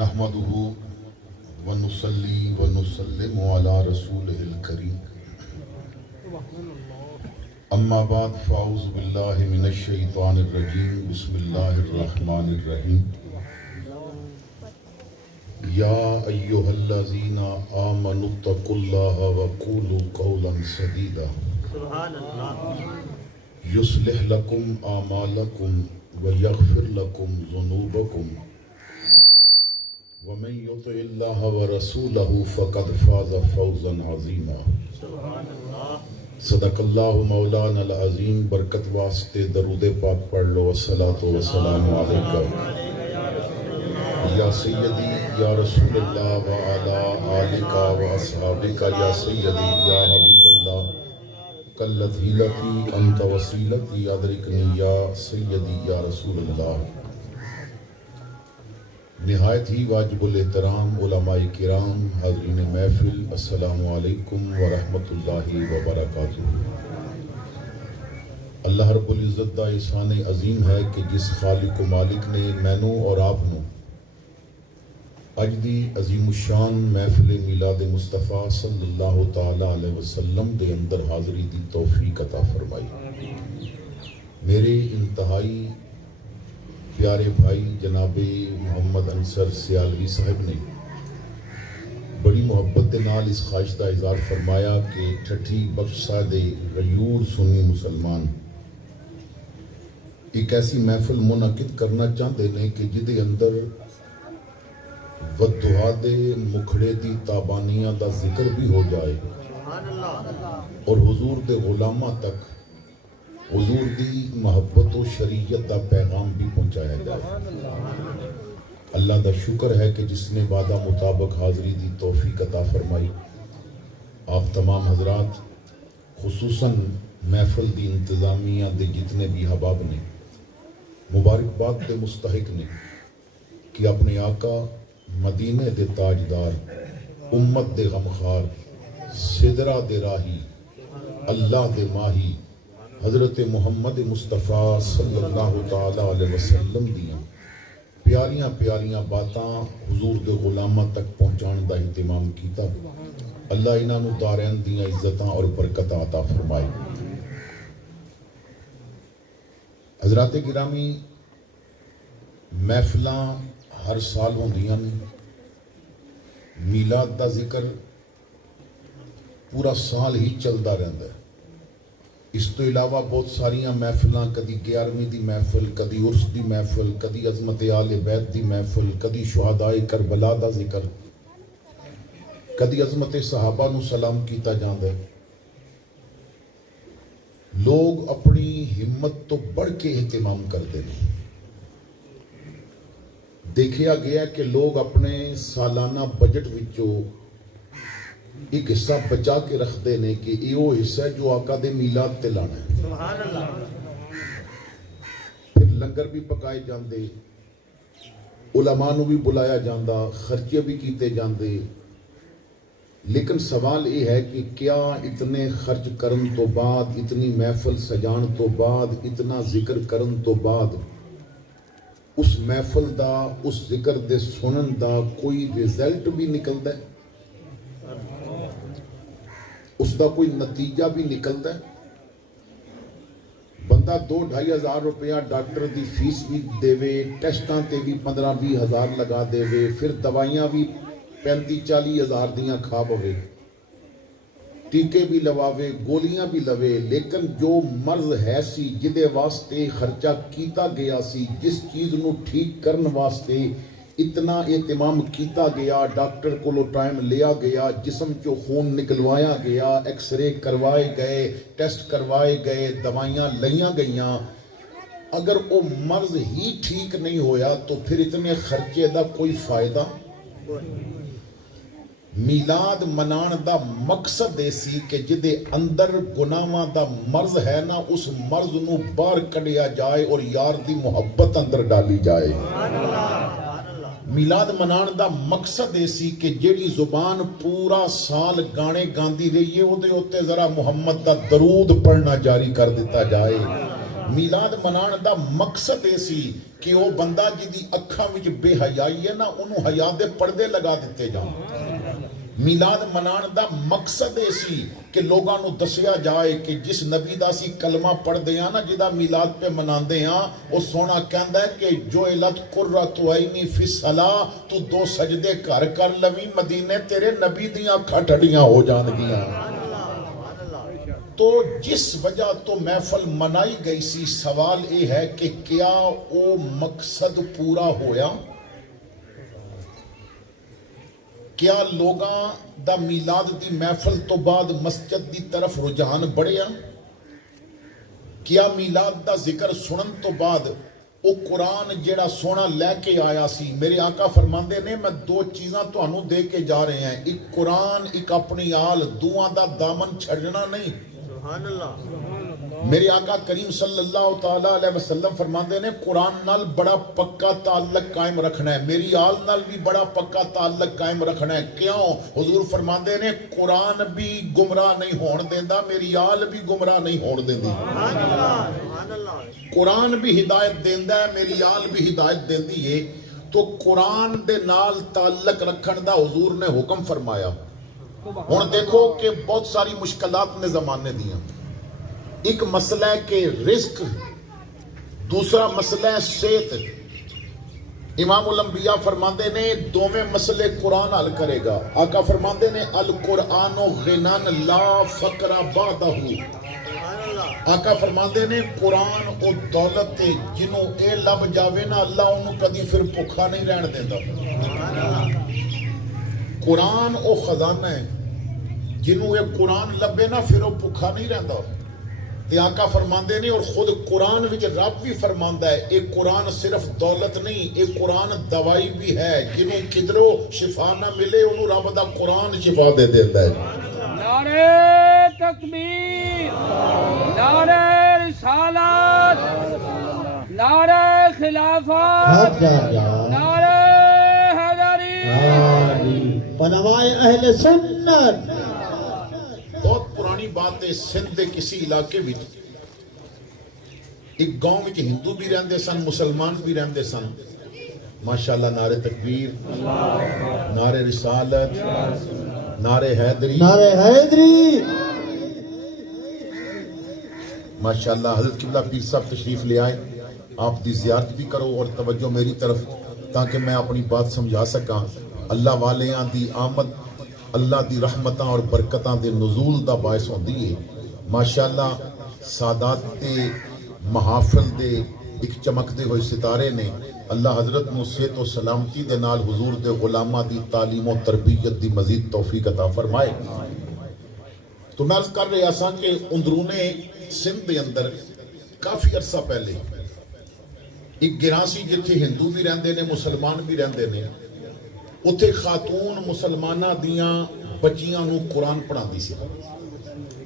نحمده ونصلي ونسلم على رسوله الكريم اما بعد فاعوذ بالله من الشيطان الرجيم بسم الله الرحمن الرحيم يا ايها الذين آمنوا اتقوا الله وقولوا قولا سديدا يصلح لكم اعمالكم ويغفر لكم ذنوبكم ومن يطع الله ورسوله فقد فاز فوزا عظيما صدق اللہ مولانا العظیم. برکت واسطے درود پاک پڑھ لو. الصلاۃ والسلام علیکہ یا سیدی یا رسول اللہ وعلی آلک واصحابک یا سیدی یا حبیب اللہ کلتی لتی انت وسیلتی ادرکنی یا سیدی یا رسول اللہ. نہایت ہی واجب الاحترام علماء کرام، حاضرین محفل، السلام علیکم ورحمۃ اللہ وبرکاتہ. اللہ رب العزت دا احسان عظیم ہے کہ جس خالق و مالک نے مینوں اور آپ نو اج دی عظیم الشان محفل میلاد مصطفیٰ صلی اللہ تعالی علیہ وسلم دے اندر حاضری دی توفیق عطا فرمائی. میرے انتہائی پیارے بھائی جناب محمد انصر سیالوی صاحب نے بڑی محبت دے نال اس خواہش دا اظہار فرمایا کہ ٹھٹھی بخشا دے غیور سنی مسلمان ایک ایسی محفل منعقد کرنا چاہتے ہیں کہ جدے اندر ودعا دے مکھڑے دی تابانیاں دا ذکر بھی ہو جائے اور حضور دے غلامہ تک حضور دی محبت و شریعت دا پیغام بھی پہنچایا جائے. اللہ دا شکر ہے کہ جس نے وعدہ مطابق حاضری دی توفیق عطا فرمائی. آپ تمام حضرات خصوصاً محفل دی انتظامیہ دے جتنے بھی حباب نے مبارکباد دے مستحق نے کہ اپنے آقا مدینے دے تاجدار امت دے غمخار سدرہ دے راہی اللہ دے ماہی حضرت محمد مصطفیٰ صلی اللہ تعالی علیہ وسلم دیاں پیاریاں پیاریاں باتاں حضور دے غلامہ تک پہنچان دا اہتمام کیتا. اللہ انہاں نو دارین دیاں عزتاں اور برکتاں عطا فرمائے. حضرات گرامی، محفلاں ہر سال ہوندیاں نے. میلاد دا ذکر پورا سال ہی چلدا رہندا ہے. اس تو علاوہ بہت ساریاں محفلاں، کدی 11ویں دی محفل، کدی عرس دی محفل، کدی عظمت آل بیت دی محفل، کدی شہدائے کربلا دا ذکر، کدی عظمت صحابہ نو سلام کیتا جاندا ہے. لوگ اپنی ہمت تو بڑھ کے اہتمام کرتے ہیں. دیکھیا گیا کہ لوگ اپنے سالانہ بجٹ وچوں ایک حصہ بچا کے رکھتے ہیں کہ یہ وہ حصہ ہے جو آقا دے میلاد تے لانا ہے. سبحان اللہ. پھر لنگر بھی پکائے جاندے، علماء نو بھی بلایا جاندا، خرچے بھی کیتے جاندے. لیکن سوال یہ ہے کہ کیا اتنے خرچ کرن تو بعد، اتنی محفل سجان تو بعد، اتنا ذکر کرن تو بعد اس محفل دا، اس ذکر دے سنن دا کوئی رزلٹ بھی نکلدا ہے؟ اس دا کوئی نتیجہ بھی نکلتا ہے؟ بندہ 2-2.5 ہزار روپیہ ڈاکٹر دی فیس بھی دے وے، ٹیسٹاں تے بھی 15-20 ہزار لگا دے وے، پھر دوائیاں بھی 35-40 ہزار دیاں کھا پوے، ٹیکے بھی لواوے، گولیاں بھی لوے، لیکن جو مرض ہے سی جدے واسطے خرچہ کیتا گیا سی، جس چیز نو ٹھیک کرن واسطے اتنا اہتمام کیتا گیا، ڈاکٹر کو ٹائم لیا گیا، جسم چو خون نکلوایا گیا، ایکس رے کروائے گئے، ٹیسٹ کروائے گئے، دوائیاں لیاں گئیاں، اگر وہ مرض ہی ٹھیک نہیں ہویا تو پھر اتنے خرچے دا کوئی فائدہ؟ میلاد منان دا مقصد ایسی کہ جدے اندر گناہاں دا مرض ہے نا، اس مرض نو باہر کڈیا جائے اور یار دی محبت اندر ڈالی جائے. میلاد منان دا مقصد ایسی کہ جیڑی زبان پورا سال گانے گاندی رہی ہے وہ دے ہوتے ذرا محمد دا درود پڑھنا جاری کر دیتا جائے. میلاد منان دا مقصد ایسی کہ وہ بندہ جدی اکھاں وچ بے حیائی ہے نا انہوں حیا دے پردے لگا دیتے جان. میلاد منان دا مقصد اسی کہ لوگاں نو دسیا جائے کہ جس نبی دا سی کلمہ پڑھ دیاں نا جدا میلاد پہ منان دیاں وہ سونا کہندا ہے کہ جو علت قرۃ عینی فی الصلاۃ تو 2 سجدے گھر کر لویں مدینے تیرے نبی دیاں اکھاں ٹھڈیاں ہو جان گیاں. تو جس وجہ تو محفل منائی گئی سی سوال یہ ہے کہ کیا وہ مقصد پورا ہویا؟ کیا لوگاں دا میلاد دی محفل تو بعد مسجد دی طرف رجحان بڑھیا؟ کیا میلاد دا ذکر سنن تو بعد او قرآن جیڑا سونا لے کے آیا سی؟ میرے آقا فرماندے نے میں 2 چیزاں تو انہوں دے کے جا رہے ہیں، ایک قرآن ایک اپنی آل، دوہاں دا دامن چھڑنا نہیں. سبحان اللہ. میرے آقا کریم صلی اللہ تعالیٰ علیہ وسلم فرماندے نے قرآن نال بڑا پکا تعلق قائم رکھنا ہے، میری آل نال بھی بڑا پکا تعلق قائم رکھنا ہے. کیوں؟ حضور فرماندے نے قرآن بھی گمراہ نہیں ہون دیندا، میری آل بھی گمراہ نہیں ہون دیندی. قرآن بھی ہدایت دیندا ہے، میری آل بھی ہدایت دیندی ہے. تو قرآن دے نال تعلق رکھن دا حضور نے حکم فرمایا. ہن دیکھو کہ بہت ساری مشکلات نے زمانے دیاں. ایک مسئلہ ہے کہ رزق، دوسرا مسئلہ ہے صحت. امام الانبیاء فرماندے نے دوویں مسئلے قرآن حل کرے گا. آقا فرماندے نے القرآن غنان لا فقر بعدہ. آقا فرماندے نے قرآن او دولت تے جنوں اے لب جاوے نا اللہ انہوں کدی پھر بھکھا نہیں رہن دیندا. قرآن او خزانہ ہے جنوں یہ قرآن لبے نا پھر وہ بھکھا نہیں رہندا. تے آقا فرماندے نے اور خود قرآن وچ رب بھی فرماندا ہے اے قرآن صرف دولت نہیں، اے قرآن دوائی بھی ہے، جنوں کدروں شفا نہ ملے انہوں رب دا قرآن شفا دے دیتا ہے. نعرہ تکبیر، نعرہ رسالت، نعرہ خلافت، نعرہ حیدری، پنوائے اہل سنت. بہت پرانی بات ہے. سندھ کے کسی علاقے میں ایک گاؤں میں ہندو بھی رہندے سن، مسلمان بھی رہندے سن. ماشاءاللہ نعرہ تکبیر، نعرہ رسالت، نعرہ حیدری، نعرہ حیدری. ماشاءاللہ حضرت قبلہ پیر صاحب تشریف لے آئے. آپ دی زیارت بھی کرو اور توجہ میری طرف تاکہ میں اپنی بات سمجھا سکاں. اللہ والیاں دی آمد اللہ دی رحمتاں اور برکتاں دے نزول دا باعث ہوندی ہے. ماشاءاللہ سادات دے محافل دے ایک چمکدے ہوئے ستارے نے اللہ حضرت نو صحت و سلامتی دے نال حضور دے غلاماں دی تعلیم و تربیت دی مزید توفیق عطا فرمائے. تو میں عرض کر رہا سا کہ اندرون سندھ دے اندر کافی عرصہ پہلے ایک گراسی جتھے ہندو بھی رہندے نے مسلمان بھی رہندے نے، اتھے خاتون مسلمانہ دیاں بچیاں نو قرآن پڑھاندی سی.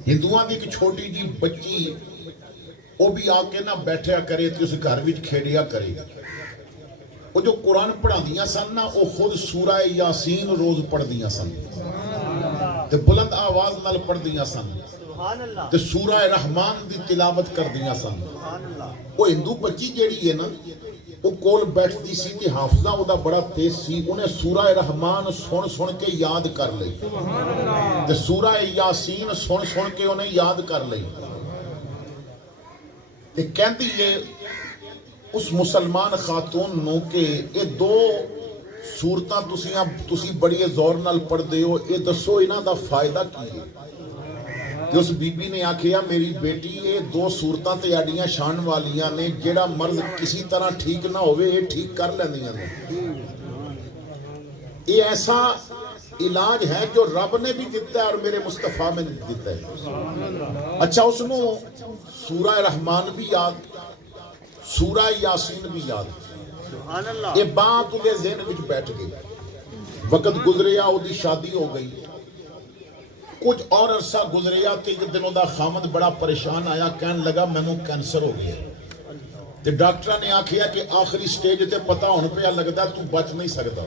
ہندوؤں دی ایک چھوٹی جی بچی وہ بھی آ کے نہ بیٹھیا کرے تے اس گھر وچ کھیڑیا کرے. وہ جو قرآن پڑھاندیاں سن نا وہ خود سورہ یاسین روز پڑھدیاں سن تے بلند آواز نال پڑھدیاں سن تے سورہ رحمان دی تلاوت کردیاں سن. وہ ہندو بچی جیڑی ہے نا وہ کول بیٹھتی سی کہ حافظہ وہ دا بڑا تیز سی، انہیں سورہ رحمان سن کے یاد کر لئی تے سورہ یاسین سن کے انہیں یاد کر لئی. تے کہندی ہے اس مسلمان خاتون نو کہ یہ 2 صورتاں تسی بڑی زور نال پڑھ دے ہو، یہ دسو انہاں دا فائدہ کی ہے؟ کہ اس بی بی نے آکھیا میری بیٹی یہ 2 صورتاں تے اڈیاں شان والیاں نے، جیڑا مرض کسی طرح ٹھیک نہ ہوئے یہ ٹھیک کر لیندیاں نے. یہ ایسا علاج ہے جو رب نے بھی دیتا ہے اور میرے مصطفیٰ میں نے دیتا ہے. اچھا اس نو سورہ رحمان بھی یاد، سورہ یاسین بھی یاد. یہ بات انہیں ذہن وچ بیٹھ گئی. وقت گزریا وہ دی شادی ہو گئی. کچھ اور عرصہ گزریا تے ایک دنوں دا خامد بڑا پریشان آیا، کہن لگا مینوں کینسر ہو گیا. تے ڈاکٹرہ نے آکھیا کہ آخری سٹیج تے پتہ ہون پہ لگدا تو بچ نہیں سکتا.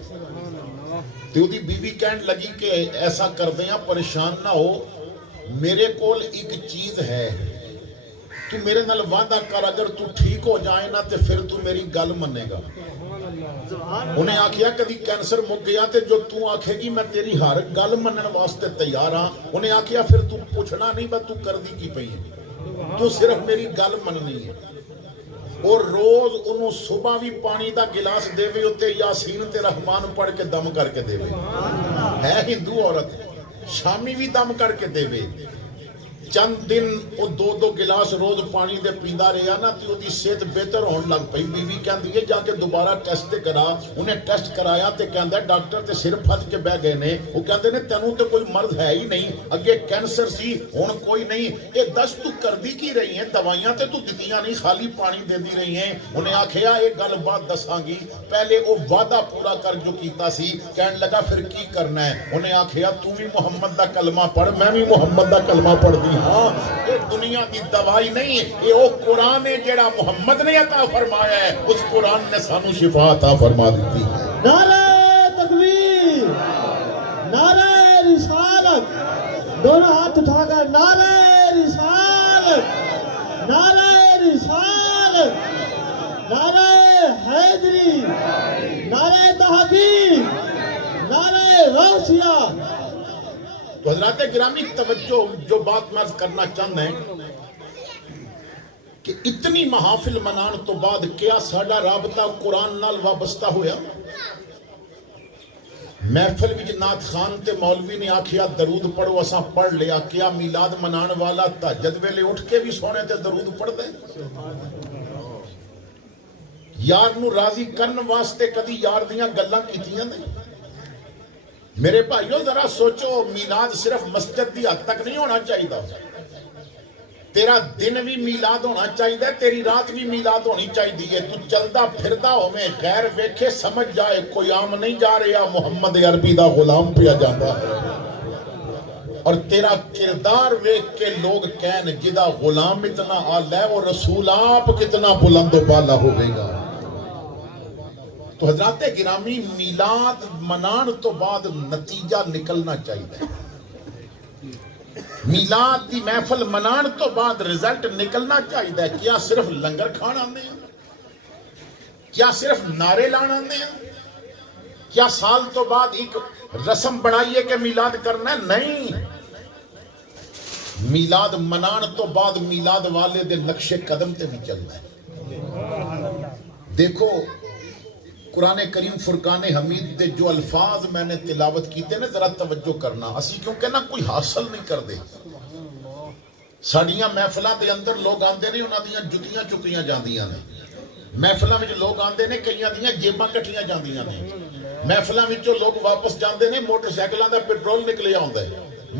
تے وہ دی بیوی کہن لگی کہ ایسا کر دیاں پریشان نہ ہو، میرے کول ایک چیز ہے تو میرے نال وعدہ کر اگر تو ٹھیک ہو جائے نا تے پھر تو میری گل منے گا. انہیں آکھیا کدی کینسر مک گیا تے جو تو آکھے گی میں تیری ہر گل منن واسطے تیار ہاں. انہیں آکھیا پھر تو پوچھنا نہیں با تو کر دی کی پئی ہے, تو صرف میری گل مننی ہے. اور روز انہوں صبح بھی پانی دا گلاس دے وے اتے یاسین تے رحمان پڑھ کے دم کر کے دے وے. ہے ہندو عورت, شامی بھی دم کر کے دے وے. چند دن وہ دو گلاس روز پانی دے پیندا رہا نا تے دی صحت بہتر ہون لگ پئی. بیوی کہندی ہے جا کے دوبارہ ٹیسٹ کرا. انہیں ٹیسٹ کرایا تے کہندا ڈاکٹر تے سر پھٹ کے بہ گئے نے. وہ کہندے نے تینوں تے کوئی مرض ہے ہی نہیں, اگے کینسر سی ہن کوئی نہیں. یہ دس تو کردی کی رہی ہیں, دوائیاں تے تو دتیاں نہیں, خالی پانی دیندی رہی ہیں. انہیں آکھیا یہ گل بات دساں گی, پہلے وہ وعدہ پورا کر جو کیتا سی. کہن لگا پھر کی کرنا ہے. انہیں آکھیا تو بھی محمد دا کلمہ پڑھ, میں بھی محمد دا کلمہ پڑھ دی. ہاں یہ دنیا کی دوائی نہیں, یہ وہ قرآن ہے جیڑا محمد نے عطا فرمایا ہے. اس قرآن نے سانو شفا عطا فرما دیتی. نعرہ تکبیر, نعرہ رسالت, دونوں ہاتھ اٹھا کر نعرہ رسالت, نعرہ رسالت, نعرہ حیدری, نعرہ تحقیق, نعرہ غوثیہ. تو حضرات گرامی توجہ, جو بات میں کرنا چاہتا ہے کہ اتنی محافل منان تو بعد کیا ساڈا رابطہ قرآن نال وابستہ ہویا؟ محفل وچ نعت خان تے مولوی نے آکھیا درود پڑھو, اساں پڑھ لیا. کیا میلاد منان والا تہجد ویلے اٹھ کے بھی سونے تے درود پڑھ دے؟ یار نو راضی کرن واسطے کدی یار دیاں گلاں کیتیاں نے؟ میرے بھائیو ذرا سوچو, میلاد صرف مسجد دی حد تک نہیں ہونا چاہیے. تیرا دن بھی میلاد ہونا چاہیے, تیری رات بھی میلاد ہونی چاہیے. تو چلدا پھردا ہوویں, غیر ویکھے سمجھ جائے کوئی عام نہیں جا رہا, محمد عربی دا غلام پیا جاتا ہے. اور تیرا کردار ویکھ کے لوگ کہن جدا غلام اتنا اعلی ہے, وہ رسول آپ کتنا بلند و بالا ہوئے گا. تو حضرات گرامی میلاد منان تو بعد نتیجہ نکلنا چاہیے. میلاد دی محفل منان تو بعد رزلٹ نکلنا چاہیے. کیا صرف لنگر کھان آنے ہیں؟ کیا صرف نعرے لان آنے ہیں؟ کیا سال تو بعد ایک رسم بڑھائیے کہ میلاد کرنا ہے؟ نہیں. میلاد منان تو بعد میلاد والے دے نقش قدم تے بھی چلنا ہے. دیکھو قرآن کریم فرقان حمید دے جو الفاظ میں نے تلاوت کیتے نے ذرا توجہ کرنا. اسی کیونکہ نا کوئی حاصل نہیں کر دے. ساڑیاں محفلہ دے اندر لوگ آندے نے, انہاں دیاں جتیاں چکیاں جاندیاں نے. محفلہ میں جو لوگ آندے نے کئیاں دیاں جیباں کٹیاں جاندیاں نے. محفلہ میں جو لوگ واپس جاندے نے موٹر سائیکلاں دا پیٹرول نکلیا ہوندا ہے.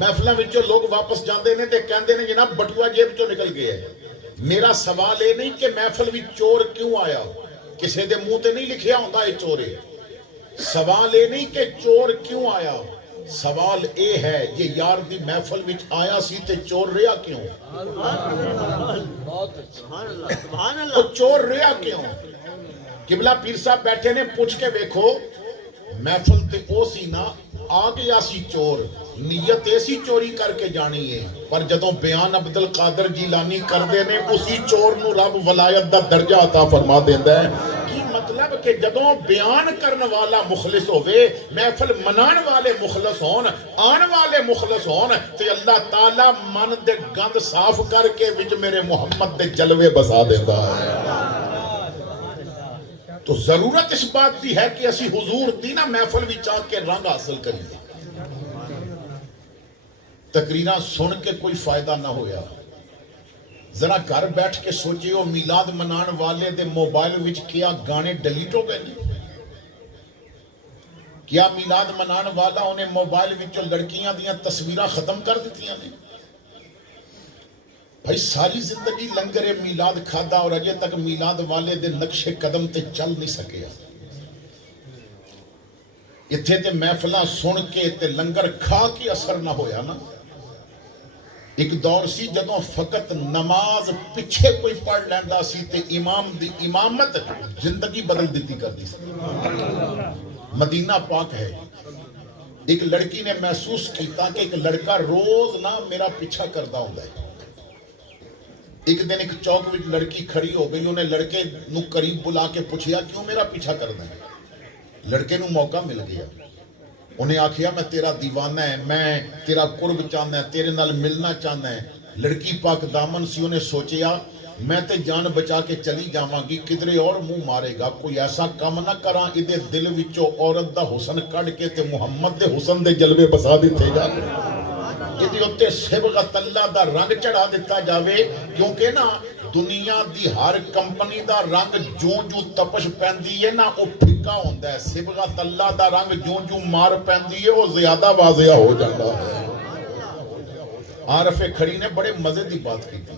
محفلہ میں جو لوگ واپس جاندے نے تے کہندے نے جناب بٹوا جیب چوں نکل گیا ہے. میرا سوال یہ نہیں کہ محفل میں چور کیوں آیا, کسی دے منہ تے نہیں لکھیا ہوندا یہ چور ہے. سوال یہ نہیں کہ چور کیوں آیا, سوال اے ہے یہ یار دی محفل وچ آیا سی تے چور رہا کیوں؟ وہ چور رہا کیوں؟ قبلہ پیر صاحب بیٹھے نے پوچھ کے ویکھو, محفل تے او سی نا آ گیا سی چور, نیت ایسی چوری کر کے جانی ہے, پر جدوں بیان عبد القادر جیلانی کر دے نے اسی چور نو رب ولایت دا درجہ عطا فرما دیندا ہے. کی مطلب کہ جدوں بیان کرن والا مخلص ہوئے, محفل منان والے مخلص ہون, آن والے مخلص ہون, تے اللہ تعالی من دے گند صاف کر کے وچ میرے محمد دے جلوے بسا دیندا ہے. تو ضرورت اس بات دی ہے کہ اسی حضور دی نا محفل وچ آ کے رنگ حاصل کریے. تقریراں سن کے کوئی فائدہ نہ ہویا. ذرا گھر بیٹھ کے سوچیو میلاد منان والے دے موبائل وچ کیا گانے ڈیلیٹ ہو گئے نے؟ کیا میلاد منان والا انہیں موبائل وچوں لڑکیاں دیاں تصویراں ختم کر دیتیاں نے؟ بھائی ساری زندگی لنگر میلاد کھادا اور اجے تک میلاد والے دے نقش قدم تے چل نہیں سکیا. اتھے تے محفلاں سن کے تے لنگر کھا کے اثر نہ ہویا نا. ایک دور سی جدوں فقط نماز پچھے کوئی پڑھ لیندا سی تے امام دی امامت زندگی بدل دیتی کر دی سی. مدینہ پاک ہے, ایک لڑکی نے محسوس کیتا کہ ایک لڑکا روز نہ میرا پیچھا کردہ ہوندا ہے. ایک دن ایک چوک وچ لڑکی کھڑی ہو گئی, انہیں لڑکے نو قریب بلا کے پوچھیا کیوں میرا پیچھا کرنا ہے؟ لڑکے نو موقع مل گیا, انہیں آکھیا میں تیرا دیوانہ ہے, میں تیرا قرب چاہنا ہے, تیرے نال ملنا چاہنا ہے. لڑکی پاک دامن سی, انہیں سوچیا میں تے جان بچا کے چلی جاواں گی, کدھرے اور منہ مارے گا, کوئی ایسا کام نہ کراں ادے دل وچوں عورت دا حسن کڈ کے تے محمد دے حسن دے جلوے بسا دتے جا, ادے اوتے صبغت اللہ دا رنگ چڑھا دیتا جاوے. کیونکہ نا دنیا دی ہر کمپنی دا رنگ جوں تپش پیندی ہے نا وہ پھکا ہوندا ہے, صبغت اللہ دا رنگ جوں مار پیندی ہے وہ زیادہ واضح ہو جاتا ہے. عارف کھڑی نے بڑے مزے دی بات کی تھی.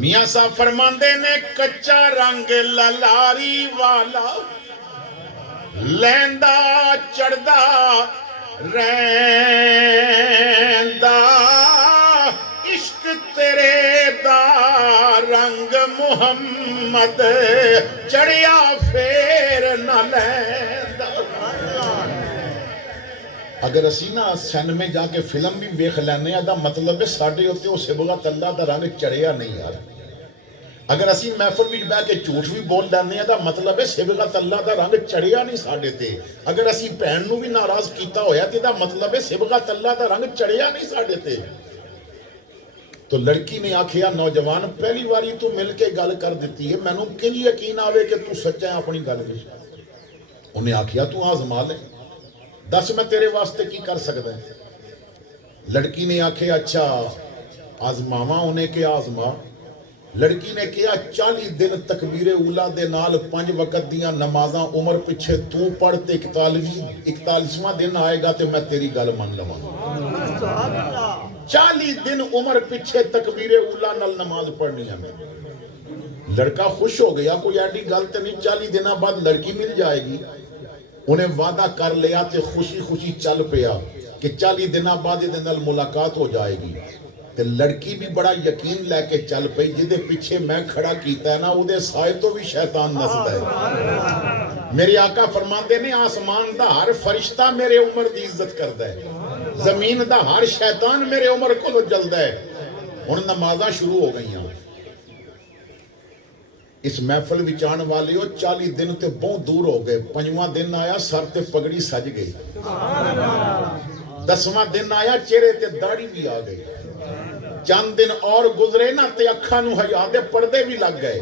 میاں صاحب فرماندے نے کچا رنگ للاری والا لیندا چڑھدا رہندا, عشق تیرے دا رنگ محمد چڑھیا پھر نہ لیندا. اگر اسی نا سینمے جا کے فلم بھی ویکھ لینے دا مطلب ہے ساڈے اوتے او صبغت اللہ دا رنگ چڑھیا نہیں یار. اگر اسی محفل وچ بیٹھ کے جھوٹ بھی بول لینے دا مطلب ہے صبغت اللہ دا رنگ چڑھیا نہیں ساڈے تے. اگر اسی بہن نو بھی ناراض کیتا ہویا تے دا مطلب ہے صبغت اللہ دا رنگ چڑھیا نہیں ساڈے تے. تو لڑکی نے آکھیا نوجوان پہلی واری تو مل کے گل کر دیتی ہے, مینوں کنج یقین آوے کہ تو سچا ہے اپنی گل وچ. انہیں آکھیا تو آزما لے, دس میں تیرے واسطے کی کر سکتا ہے. لڑکی نے آکھیا اچھا آزماواں, انہیں کیا آزما. لڑکی نے کیا 40 دن تکبیر اولا دے نال 5 وقت دیاں نمازاں عمر پچھے تو پڑھ تے 41واں دن آئے گا تے میں تیری گل من لواں. 40 دن عمر پچھے تکبیر اولا نال نماز پڑھنی ہے. لڑکا خوش ہو گیا, کوئی ایڈی گل تے نہیں, 40 دنوں بعد لڑکی مل جائے گی. انہیں وعدہ کر لیا تے خوشی خوشی چل پیا کہ 40 دنوں بعد یہ نال ملاقات ہو جائے گی. تے لڑکی بھی بڑا یقین لے کے چل پئی, جدے پیچھے میں کھڑا کیتا ہے نا وہ دے سائے تو بھی شیطان نسدا ہے. میرے آقا فرماندے نے آسمان دا ہر فرشتہ میرے عمر دی عزت کردا ہے, زمین دا ہر شیطان میرے عمر کو جلدا ہے. ہن نمازاں شروع ہو گئیاں. اس محفل وچ آن والے ہو 40 دن تے بہت دور ہو گئے. 5واں دن آیا سر تے پگڑی سج گئی. 10واں دن آیا چہرے تے داڑھی بھی آ گئی. چند دن اور گزرے نا تے اکھاں نو حیا دے پردے بھی لگ گئے.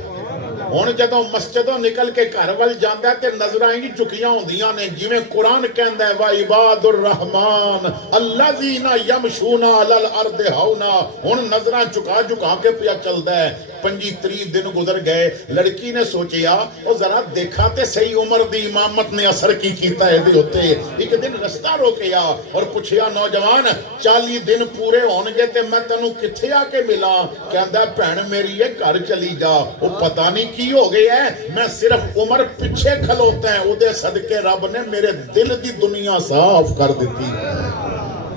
ہن جدوں مسجدوں نکل کے گھر ول جاندا تے نظراں ہی چکیاں ہوندیاں نے, جویں قرآن کہندا ہے وا عباد الرحمن الذین یمشون علی الارض ہونا. ہن نظراں چکا کے پیا چلدا ہے. 25 دن گزر گئے. لڑکی نے سوچیا او ذرا دیکھا تے صحیح عمر دی امامت نے اثر کی کیتا ہے دے ہوتے. ایک دن رستہ روکیا اور پوچھیا نوجوان 40 دن پورے ہون گے تے میں تینوں کتھے آ کے ملاں؟ کہندا بہن میری ہے گھر چلی جا. او پتہ نہیں کی ہو گیا ہے, میں صرف عمر پیچھے کھلوتا ہے, او دے صدقے رب نے میرے دل دی دنیا صاف کر دیتی.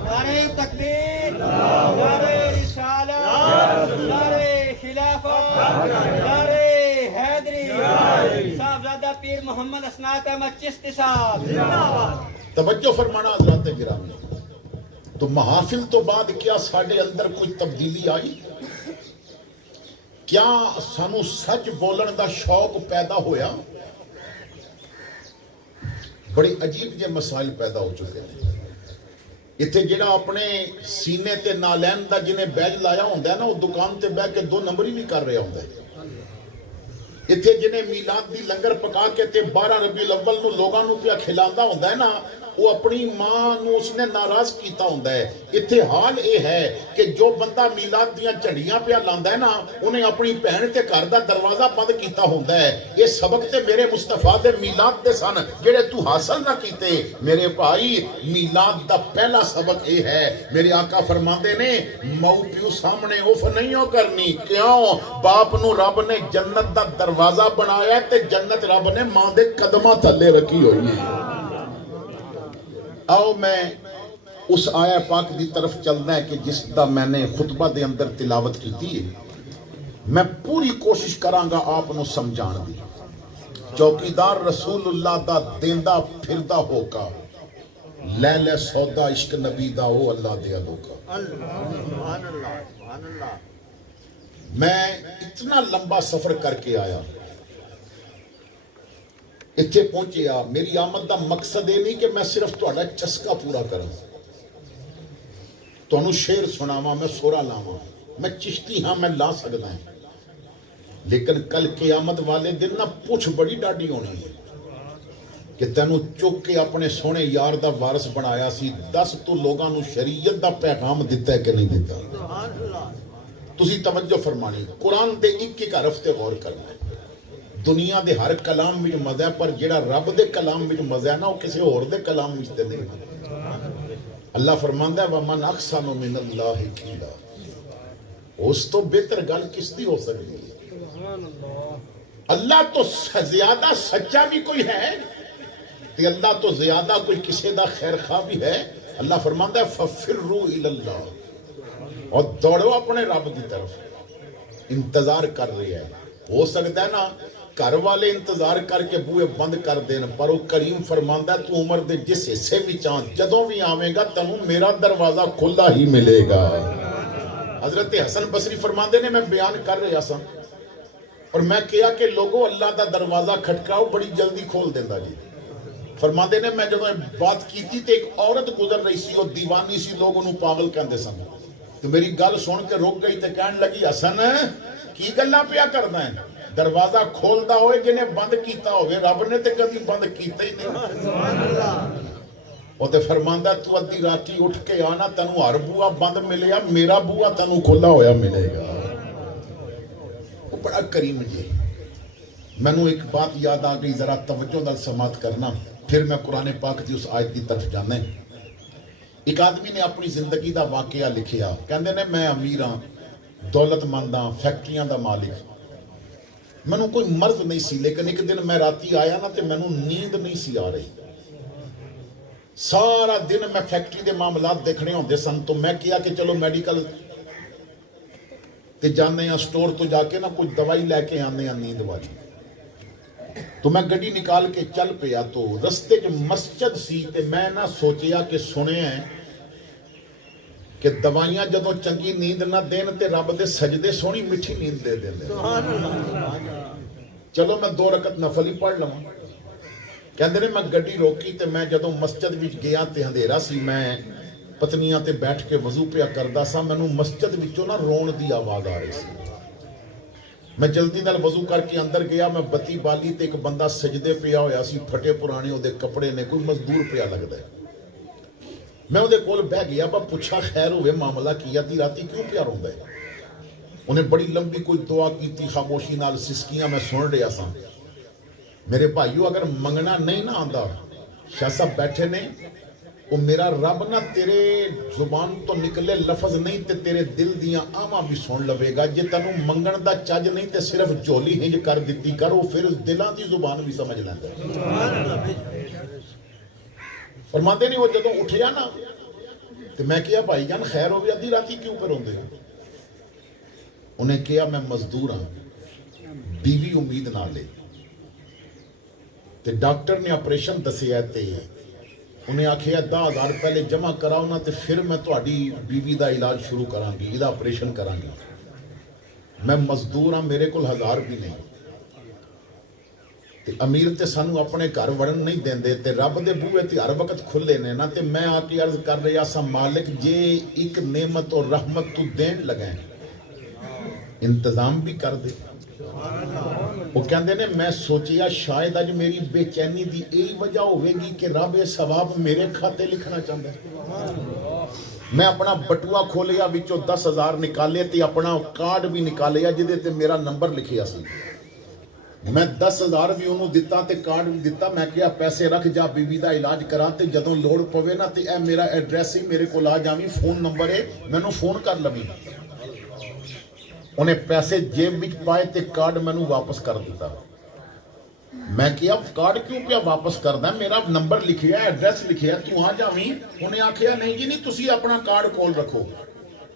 نعرہ تکبیر, نعرہ رسالت, نعرہ خلافت, نعرہ حیدری, صاحبزادہ پیر محمد اسناد احمد چشتی صاحب. توجہ فرمانا حضرات گرامی. تو محافل تو بعد کیا ساڈے اندر کوئی تبدیلی آئی؟ کیا سانو سچ بولن دا شوق پیدا ہویا؟ بڑی عجیب جے مسائل پیدا ہو چکے ہیں. اتھے جڑا اپنے سینے تے نالین دا جنہیں بیج لایا ہوندا ہے نا, وہ دکان تے بیٹھ کے 2 نمبری بھی کر رہا ہوندا ہے. اتھے جنہیں میلاد دی لنگر پکا کے تے 12 ربیع الاول نو لوگاں نو پیا کھلاندا ہوندا ہے نا, وہ اپنی ماں نو اس نے ناراض کیتا ہوندا ہے. اتھے حال اے ہے کہ جو بندہ میلاد دیاں جھڑیاں پیا لاندا ہے نا, انہیں اپنی بہن تے گھر دا دروازہ بند کیتا ہوندا ہے. یہ سبق تے میرے مصطفیٰ دے میلاد دے سن جڑے تو حاصل نہ کیتے. میرے بھائی میلاد دا پہلا سبق اے ہے, میرے آقا فرماندے نے ماؤ پیو سامنے اف نہیں ہو کرنی. کیوں؟ باپ نو رب نے جنت دا دروازہ بنایا تے جنت رب نے ماں دے قدماں تھلے رکھی ہوئی ہے. آؤ میں اس آیا پاک دی طرف چلنا ہے کہ جس دا میں نے خطبہ دے اندر تلاوت کی تھی. میں پوری کوشش کراں گا آپ نو سمجھان دی. چوکیدار رسول اللہ دا دیندہ پھردا ہو کا, لے لے سودا عشق نبی دا ہو اللہ دے ادو کا. میں اتنا لمبا سفر کر کے آیا, اتنے پہنچیا. میری آمد کا مقصد یہ نہیں کہ میں صرف تہاڈا چسکا پورا کروں, تمہیں شعر سناواں, میں سورا لاواں. میں چشتی ہاں, میں لا سکتا ہوں, لیکن کل قیامت والے دن نہ پوچھ بڑی ڈاڈی ہونی ہے کہ تینوں چک کے اپنے سونے یار دا وارث بنایا سی, دس تو لوگاں نو شریعت دا پیغام دیتا ہے کہ نہیں دیتا. تسی توجہ فرمانی, قرآن دے ایک ایک حرف تے غور کرنا ہے. دنیا دے ہر کلام وچ مزہ ہے, پر جیڑا رب دے کلام وچ مزہ ہے نا وہ کسی اور دے کلام وچ تے نہیں. اللہ فرماندا ہے وَمَنْ أَحْسَنُ مِنَ اللَّهِ قِيلًا, اس تو بہتر گل کس دی ہو سکتی ہے. اللہ تو زیادہ سچا بھی کوئی ہے تے اللہ تو زیادہ کوئی کسی دا خیر خواہ بھی ہے. اللہ فرماندا ہے فَفِرُّوا إِلَى اللَّهِ, اور دوڑو اپنے رب دی طرف. انتظار کر رہی ہے, ہو سکتا ہے نا گھر والے انتظار کر کے بوئے بند کر دین, پر وہ کریم فرماندا ہے تو عمر دے جس حصے وچ جدوں بھی آویں گا تینوں میرا دروازہ کھلا ہی ملے گا. حضرت حسن بصری فرماندے نے میں بیان کر رہا سا اور میں کہا کہ لوگوں اللہ دا دروازہ کھٹکاؤ بڑی جلدی کھول دیندا جی. فرماندے نے میں جدوں بات کیتی تے ایک عورت گزر رہی سی, وہ دیوانی سی, لوگ انہوں پاگل کہندے سن. تو میری گل سن کے رک گئی تے کہن لگی حسن کی گلاں پیا کردا ہے, دروازہ کھولدا ہوئے جنہیں بند کیتا ہوئے, رب نے تے کبھی بند کیتا ہی نہیں. وہ تے فرماندا تو ادھی راتی اٹھ کے آنا, تینوں ہر بوا بند ملیا, میرا بوا تینوں کھلا ہویا ملے گا. وہ بڑا کریم جی. مینوں ایک بات یاد آ گئی, ذرا توجہ نال سماعت کرنا, پھر میں قرآن پاک دی اس آیت دی طرف جانا ہے. ایک آدمی نے اپنی زندگی دا واقعہ لکھیا, کہندے نے میں امیر ہاں, دولت مند ہاں, فیکٹریاں دا مالک, مینوں کوئی مرض نہیں سی, لیکن ایک دن میں راتی آیا نا تے مینوں نیند نہیں سی آ رہی. سارا دن میں فیکٹری دے معاملات دیکھنے ہوندے سن, تو میں کیا کہ چلو میڈیکل تے جانے ہیں, سٹور تو جا کے نا کچھ دوائی لے کے آنے ہیں نیند والی. تو میں گڈی نکال کے چل پیا, تو رستے جو مسجد سی تے میں نہ سوچیا کہ سنے ہیں کہ دوائیاں جدوں چنگی نیند نہ دین تے رب دے سجدے سونی میٹھی نیند دے دیں. چلو میں 2 رکعت نفل ہی پڑھ لواں. کہندے نے میں گڈی روکی تے میں جدوں مسجد وچ گیا تے اندھیرا سی, میں پتنیاں تے بیٹھ کے وضو پیا کردا سا, مینوں مسجد وچوں نہ رون دی آواز آ رہی سی. میں جلدی نال وضو کر کے اندر گیا, میں بتی بالی تے ایک بندہ سجدے پیا ہویا سی, پھٹے پرانے او دے کپڑے نے, کوئی مزدور پیا لگدا ہے. میں او دے کول بہ گیا, با پوچھا خیر ہوئے معاملہ کیا تی راتی کیوں پیا روندا ہے. انہیں بڑی لمبی کوئی دعا کیتی, خاموشی نال سسکیاں میں سن رہا سا. میرے بھائیو اگر منگنا نہیں نہ آندا, شاہ صاحب بیٹھے نے, وہ میرا رب نہ تیرے زبان تو نکلے لفظ نہیں تے تیرے دل دیاں آواں بھی سن لوے گا. جے تینوں منگن دا چج نہیں تے صرف جھولی ہنج کر دتی کر, وہ پھر دلاں دی زبان بھی سمجھ لیندا. فرماندے نہیں, وہ جدوں اٹھیا نا تے میں کہا بھائی جان خیر ہوگی, ادھی راتی کیوں پہ روندے ہو. انہیں کہا میں مزدور ہاں, بیوی امید نہ لے, تے ڈاکٹر نے آپریشن دسیا تے انہیں آکھیا 10,000 پہلے جمع کراؤ نا تے پھر میں تہاڈی بیوی دا علاج شروع کراں گی, ਇਹਦਾ آپریشن کراں گی. میں مزدور ہاں, میرے کول 1000 بھی نہیں. تے امیر تے سانو اپنے گھر وڑن نہیں دیندے, تے رب دے بوئے تے ہر وقت کھلے نے نا. تے میں آ کے عرض کر رہا سا, مالک جے ایک نعمت اور رحمت تو دین لگائیں, انتظام بھی کر دے. وہ کہندے نے میں سوچیا شاید اج میری بے چینی دی یہی وجہ ہوئے گی کہ رب یہ ثواب میرے کھاتے لکھنا چاہتا ہے. میں اپنا بٹوا کھولیا, وچوں 10,000 نکالے تے اپنا کارڈ بھی نکالیا جدے تے میرا نمبر لکھیا سی. میں 10,000 بھی انہوں دیتا تے کارڈ بھی دیتا. میں کہا پیسے رکھ جا, بیوی دا علاج کرا, تے جدوں لوڑ پوے نا تے اے میرا ایڈریس ہی میرے کو آ جاویں, فون نمبر ہے, مینوں فون کر لویں. انہیں پیسے جیب وچ پائے تے کارڈ مینوں واپس کر دیتا. میں کیا کارڈ کیوں پیا واپس کردا, میرا نمبر لکھیا ہے, ایڈریس لکھیا, تو آ جاویں. انہیں آکھیا نہیں جی نہیں, تسی اپنا کارڈ کول رکھو.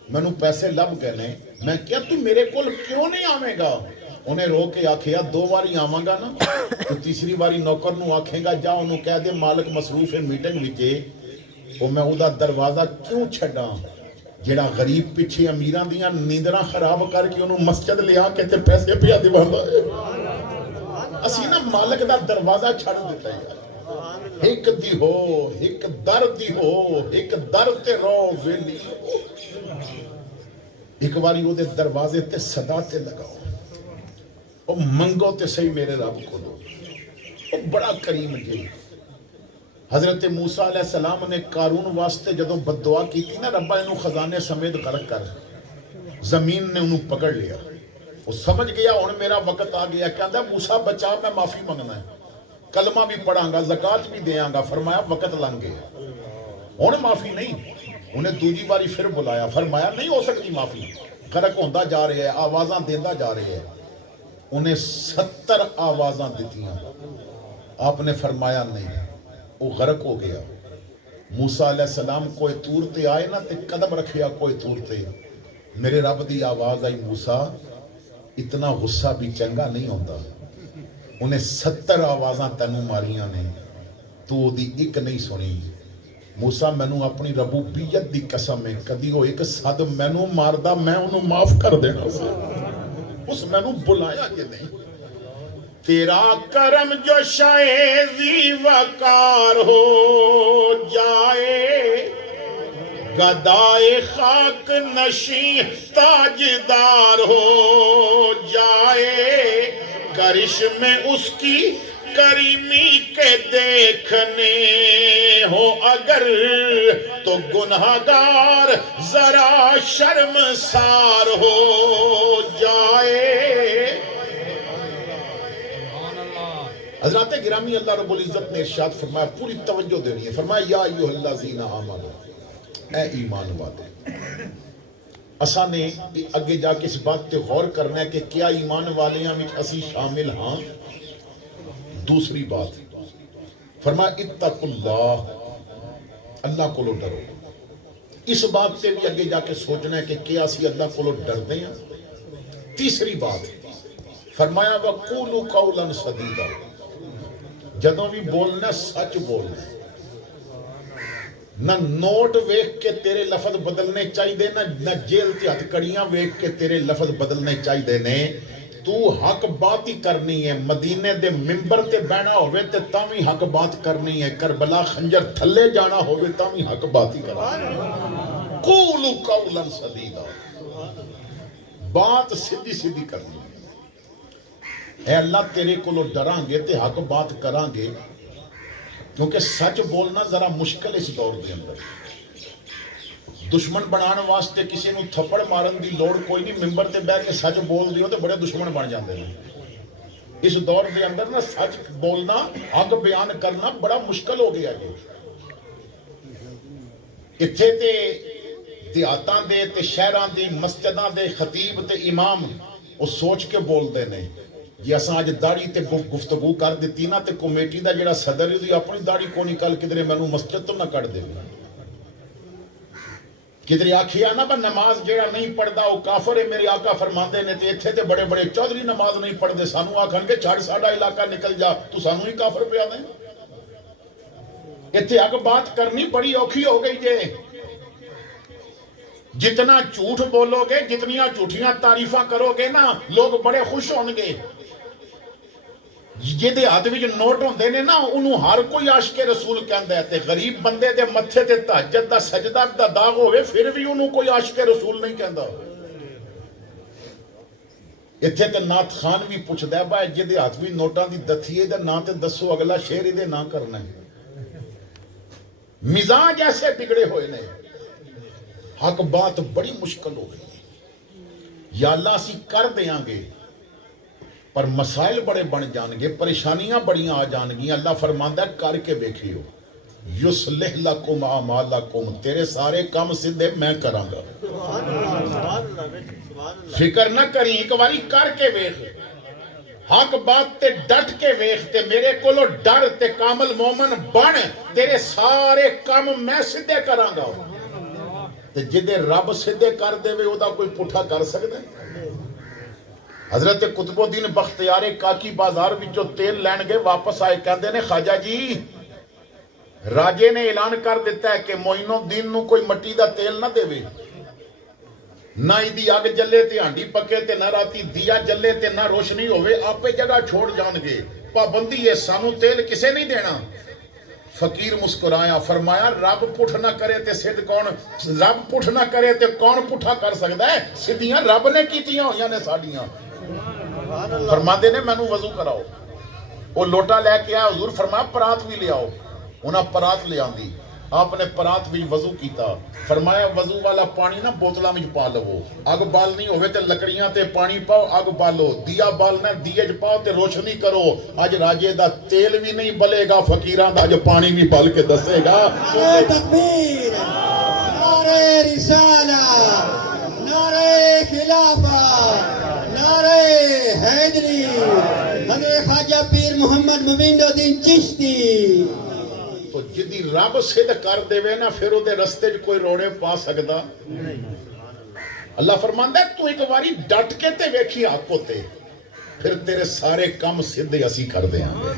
مینوں پیسے لب گئے نے. میں کیا تو میرے کول کیوں نہیں آویں گا. انہیں رو کے آکھیا 2 باری آواں گا نا, تو تیسری باری نوکر نو آکھیں گا جا انہوں کہہ دے مالک مصروف ہے میٹنگ وچ, وہ میں او دا دروازہ کیوں چھڈاں. جڑا غریب پیچھے امیراں دیاں نیندراں خراب کر کے انہوں مسجد لیا کے تے پیسے پیا دیواندا ہے اسی نا مالک دا دروازہ چھڑ دیتا ہے یار ایک دی ہو ایک در دی ہو ایک در تے رو ویلی ہو ایک باری وہ دے دروازے تے صدا تے لگاؤ او منگو تے صحیح میرے رب کو دو او بڑا کریم جی حضرت موسیٰ علیہ السلام نے قارون واسطے جدوں بددعا کی تھی نا ربا انہوں خزانے سمیت غرق کر زمین نے انہوں پکڑ لیا وہ سمجھ گیا اور میرا وقت آ گیا کہندہ موسیٰ بچا میں معافی منگنا ہے کلمہ بھی پڑھاں گا زکاة بھی دیاں گا فرمایا وقت لنگ گیا اور معافی نہیں انہیں دوجی باری پھر بلایا فرمایا نہیں ہو سکتی معافی غرق ہوندہ جا رہے ہیں آوازاں دیندہ جا رہے ہیں انہیں 70 آوازاں دیتی ہیں آپ نے فرمایا نہیں وہ غرق ہو گیا موسیٰ علیہ السلام کوئی طور تے آئے نا تے قدم رکھیا کوئی طور تے میرے رب دی آواز آئی موسیٰ اتنا غصہ بھی چنگا نہیں ہوتا انہیں 70 آوازاں تینوں ماریاں نے تو دی ایک نہیں سنی موسیٰ مینوں اپنی ربوبیت دی قسم ہے کدی ہو ایک صد مینوں ماردہ میں انہوں معاف کر دینا سے اس مینوں بلایا کہ نہیں تیرا کرم جو شائزی وقار ہو جائے گدائے خاک نشیں تاجدار ہو جائے کرشمے اس کی کریمی کے دیکھنے ہو اگر تو گنہگار ذرا شرمسار ہو جائے حضرات گرامی اللہ رب العزت نے ارشاد فرمایا پوری توجہ دینی ہے فرمایا یا ایوہ الذین آمنوا اے ایمان والے اسا نے اگے جا کے اس بات تے غور کرنا ہے کہ کیا ایمان والیاں میں اسی شامل ہاں دوسری بات فرمایا اتقوا اللہ اللہ کو لو ڈرو اس بات سے بھی اگے جا کے سوچنا ہے کہ کیا اسی اللہ کو لو ڈرتے ہیں تیسری بات فرمایا وَقُولُوا قَوْلًا سَدِيدًا جدوں بھی بولنا سچ بولنا نہ نوٹ ویکھ کے تیرے لفظ بدلنے چاہی دے نہ جیل تے ہتھ کڑیاں ویکھ کے تیرے لفظ بدلنے چاہی دے نے تو حق بات ہی کرنی ہے مدینے دے ممبر تے بینا ہوئے تے تاوی حق بات کرنی ہے کربلا خنجر تھلے جانا ہوئے تاوی حق بات ہی کرنی ہے قولوا قولا سدیدا بات سیدھی سیدھی کرنی ہے اے اللہ تیرے کو لو ڈران گے تے حق بات کران گے کیونکہ سچ بولنا ذرا مشکل اس دور دے اندر دشمن بنان واسطے کسی نو تھپڑ مارن دی لوڑ کوئی نہیں ممبر تے بیٹھ کے سچ بول دیو تے بڑے دشمن بن جاندے ہیں اس دور دے اندر نا سچ بولنا حق بیان کرنا بڑا مشکل ہو گیا ہے اتھے تے دیہاتاں دے تے شہراں دی مسجداں دے خطیب تے امام وہ سوچ کے بول دے نے جی اساں اج داڑھی تے گفتگو کر دیتی نا تے کمیٹی دا جڑا صدر ہے اپنی داڑھی کو نکل کدھر مینوں مسجد تو نہ کٹ دے کدھر آکھیا نا با نماز جڑا نہیں پڑھدا وہ کافر ہے میرے آقا فرماندے نے تے ایتھے تے بڑے بڑے چودھری نماز نہیں پڑھدے سانو آکھن گے چھڑ ساڈا علاقہ نکل جا تو سانو ہی کافر پیا دیں ایتھے اگ بات کرنی بڑی اوکھی ہو گئی جے جتنا جھوٹ بولو گے جتنیاں جھوٹیاں تعریفاں کرو گے نا لوگ بڑے خوش ہون گے جدے ہاتھ وچ نوٹ ہوندے نے نا انہوں ہر کوئی عاشق رسول کہندا ہے تے غریب بندے دے متھے تے تہجد دا سجدہ دا داغ ہوئے پھر بھی انہوں کوئی عاشق رسول نہیں کہندا ایتھے تے نعت خان بھی پوچھدا ہے بھائی جدے ہاتھ وچ نوٹاں دی دتھیے دے نا تے دسو اگلا شعر دے نا کرنا ہے مزاج ایسے بگڑے ہوئے نے حق بات بڑی مشکل ہو گئی یا اللہ اسی کر دیاں گے پر مسائل بڑے بن جان گے پریشانیاں بڑیاں آ جان گی اللہ فرماندہ ہے کر کے بیکھیو یصلح لکم اعمالکم تیرے سارے کام سدھے میں کراں گا فکر نہ کریں ایک باری کر کے ویکھ حق بات تے ڈٹ کے ویکھ تے میرے کولو ڈر تے کامل مومن بن تیرے سارے کام میں سدھے کراں گا تے جدے رب سدھے کر دے وے او دا کوئی پٹھا کر سکدا ہے حضرت قطب الدین بختیار کاکی بازار وچوں تیل لین گے واپس آئے کہندے نے خواجہ جی راجے نے اعلان کر دیتا ہے کہ معین الدین نو کوئی مٹی دا تیل نہ دے نہ ایدی اگ جلے تے ہانڈی پکے تے نہ راتی دیا جلے تے نہ روشنی ہوئے آپے جگہ چھوڑ جان گے پابندی ہے سانو تیل کسے نہیں دینا فقیر مسکرایا فرمایا رب پٹھ نہ کرے تے سدھ کون رب پٹھ نہ کرے تے کون پٹھا کر سکتا ہے سدھیاں رب نے کیتیاں ہویاں نے ساڑیاں فرماندے نے مینوں وضو کراؤ وہ لوٹا لے کے آیا حضور فرمایا پرات بھی لے آؤ انہاں پرات لے آندی آپ نے پرات بھی وضو کیتا فرمایا وضو والا پانی نہ بوتلاں وچ پا لو اگ بالنی ہوئے تے لکڑیاں تے پانی پاؤ اگ بالو دیا بالنا دیے چ پاؤ تے روشنی کرو اج راجے دا تیل بھی نہیں بلے گا فقیراں دا اج پانی بھی بل کے دسے گا نعرہ تکبیر نعرہ رسالہ نعرہ خلافت نعرہ حیدری حضرت خواجہ پیر محمد مومن الدین چشتی تو جدی رب سدھ کر دے نا پھر وہ رستے کوئی روڑے پا سکتا اللہ فرماندا ہے تو ایک باری ڈٹ کے تے ویکھی آپو تے پھر تیرے سارے کام سدھے اسی کر دیں گے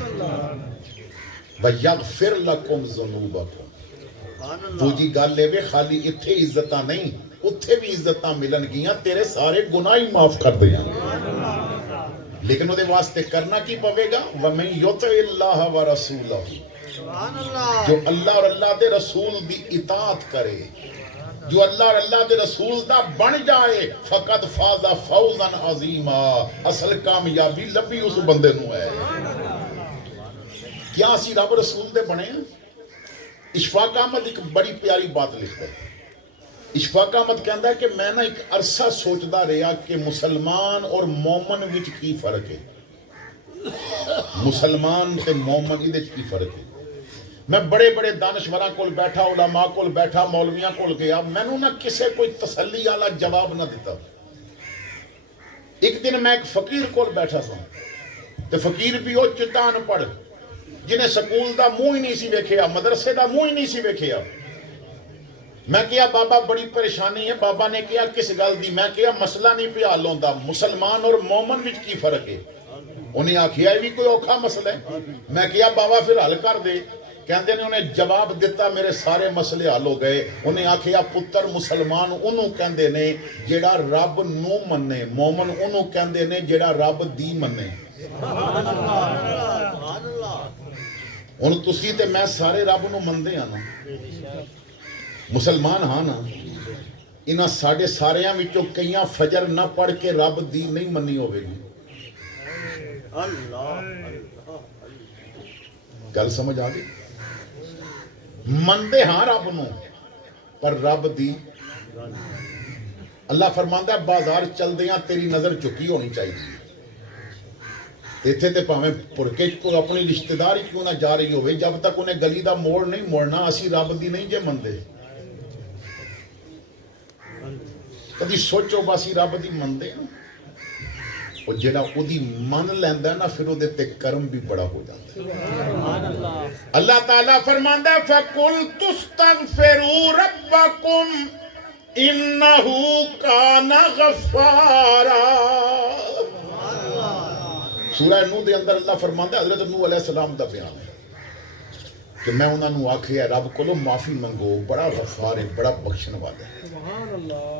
وَيَغْفِرْ لَكُمْ ذُنُوبَكُمْ تو جی گل لے وے خالی اتھے عزتاں نہیں اتھے بھی عزتاں ملن گیاں تیرے سارے گناہ ہی معاف کر دیں لیکن وہ دے واسطے کرنا کی پوے گا وَمَن يُطِعِ اللَّهَ وَرَسُولَهُ جو اللہ اور اللہ دے رسول دی اطاعت کرے جو اللہ اور اللہ دے رسول دا بن جائے فقط فاز فوزا عظیما اصل کامیابی لبی اس بندے نو ہے کیا اسی رب رسول دے بنے ہیں اشفاق احمد ایک بڑی پیاری بات لکھتا ہے اشفاق احمد کہندا ہے کہ میں نا ایک عرصہ سوچدا رہا کہ مسلمان اور مومن وچ کی فرق ہے مسلمان تے مومن دے وچ کی فرق ہے میں بڑے بڑے دانشوراں کول بیٹھا علماء کول بیٹھا مولویاں کول گیا مینوں نہ کسے کوئی تسلی والا جواب نہ دیتا ایک دن میں ایک فقیر کول بیٹھا سا تے فقیر بھی وہ چٹان پڑھ جنہیں سکول دا منہ ہی نہیں سی ویکھیا مدرسے دا منہ ہی نہیں سی ویکھیا میں کہا بابا بڑی پریشانی ہے بابا نے کہا کس گل دی میں کہا مسئلہ نہیں پہ حل ہوندا مسلمان اور مومن وچ کی فرق ہے انہیں آکھیا یہ بھی کوئی اوکھا مسئلہ ہے میں کہا بابا پھر حل کر دے کہندے نے انہیں جواب دیتا میرے سارے مسئلے حل ہو گئے انہیں آکھیا پتر مسلمان انہوں کہندے نے جیڑا رب نو مننے مومن انہوں کہندے نے جیڑا رب دی مننے انہوں تسی تے میں سارے رب نو مندے ہیں نا مسلمان ہاں نا انہاں ساڑے ساریاں وچوں کئیاں فجر نہ پڑھ کے رب دی نہیں منی ہوئے گی گل سمجھ آگئی مندے ہاں رب نو پر رب دی اللہ فرماندا ہے بازار چل دیاں تیری نظر چکی ہونی چاہیے ایتھے تے پاویں پرکے کو اپنی رشتہ داری کیوں نہ جا رہی ہوئے جب تک انہیں گلی دا موڑ نہیں موڑنا اسی رب دی نہیں جے مندے کدی سوچو باسی رب دی مندے اور جڑا او دی من لیندا نا پھر او دے تے کرم بھی بڑا ہو جاتا اللہ تعالیٰ فرماندا ہے فَقُلْتُ اسْتَغْفِرُوا رَبَّكُمْ إِنَّهُ كَانَ غَفَّارًا سورہ نوح دے اندر اللہ فرماندا ہے حضرت نوح علیہ السلام دا بیان ہے کہ میں انہاں نو آکھیا رب کولو معافی منگو بڑا غفار ہے بڑا بخشن والا ہے سبحان اللہ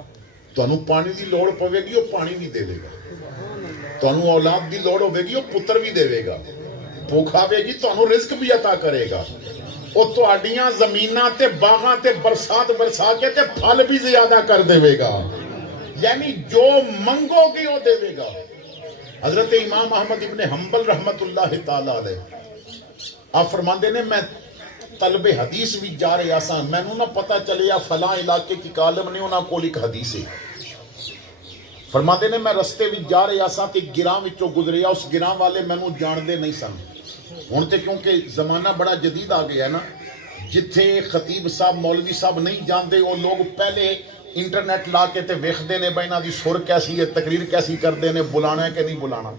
تانوں پانی دی لوڑ پوے گی وہ پانی بھی دے گا تانوں اولاد دی لوڑ ہوے گی وہ پتر بھی دے گا بھوک آوے گی تانوں رزق بھی عطا کرے گا وہ تہاڈیاں زمیناں تے باغاں تے برسات برسا کے تے پھل بھی زیادہ کر دے گا یعنی جو منگو گی وہ دے گا حضرت امام احمد ابن حنبل رحمت اللہ تعالی علیہ آپ فرماندے نے میں طلب حدیث بھی جا رہے آسان میں نہ پتہ چلے فلاں علاقے کی کالم نے انہاں کول ایک حدیث ہے فرماندے نے میں رستے بھی جا رہے آسان تے گراں وچوں گزریا اس گراں والے مینوں جاندے نہیں سن ہن تے کیونکہ زمانہ بڑا جدید آ گیا ہے نا جتھے خطیب صاحب مولوی صاحب نہیں جاندے وہ لوگ پہلے انٹرنیٹ لا کے تے ویکھدے نے بھائی انہاں دی سر کیسی ہے تقریر کیسی کردے نے بلانا ہے کہ نہیں بلانا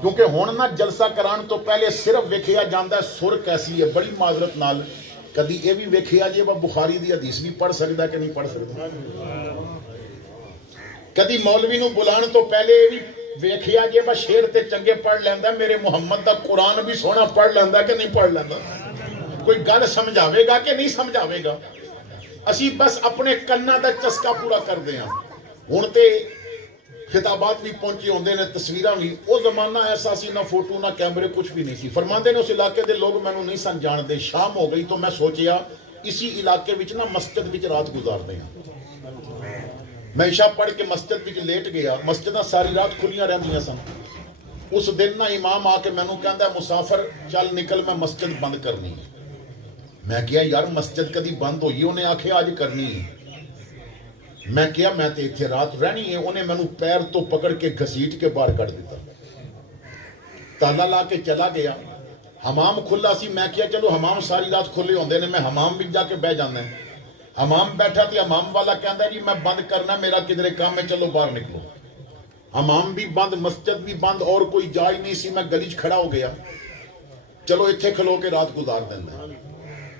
کیونکہ ہن نہ جلسہ کران تو پہلے صرف ویکھیا جاندا ہے سر کیسی ہے بڑی معذرت نال کدی یہ بھی ویکھیا جی وہ بخاری دی حدیث بھی پڑھ سکدا کہ نہیں پڑھ سکدا کدی مولوی نو بلان تو پہلے بھی ویکھیا جی وہ شعر تے چنگے پڑھ لیندا میرے محمد دا قرآن بھی سونا پڑھ لیندا کہ نہیں پڑھ لیندا کوئی گل سمجھاوے گا کہ نہیں سمجھاوے گا اسی بس اپنے کناں دا چسکا پورا کر دے ہاں ہن تے خطابات بھی پہنچے ہوندے نے تصویراں بھی او زمانہ ایسا سی نہ فوٹو نہ کیمرے کچھ بھی نہیں سی فرماندے نے اس علاقے دے لوگ مینوں نہیں سن جاندے شام ہو گئی تو میں سوچیا اسی علاقے وچ نا مسجد وچ رات گزاردے ہیں میں عشاء پڑھ کے مسجد وچ لیٹ گیا مسجداں ساری رات کھلیاں رہندیاں سن اس دن نا امام آ کے مینوں کہندا مسافر چل نکل میں مسجد بند کرنی ہے میں کہیا یار مسجد کدی بند ہوئی انہیں آکھے آج کرنی ہے میں کیا میں تے اتھے رات رہنی ہے انہیں مینوں پیر تو پکڑ کے گھسیٹ کے باہر کر دیتا تالا لا کے چلا گیا حمام کھلا سی میں کیا چلو حمام ساری رات کھلے ہوندے نے میں حمام بھی جا کے بہ جانا ہے حمام بیٹھا تھی حمام والا کہندا جی میں بند کرنا میرا کدھر کام ہے چلو باہر نکلو حمام بھی بند مسجد بھی بند اور کوئی جائے نہیں سی میں گلی 'چ کھڑا ہو گیا چلو اتھے کھلو کے رات گزار دینا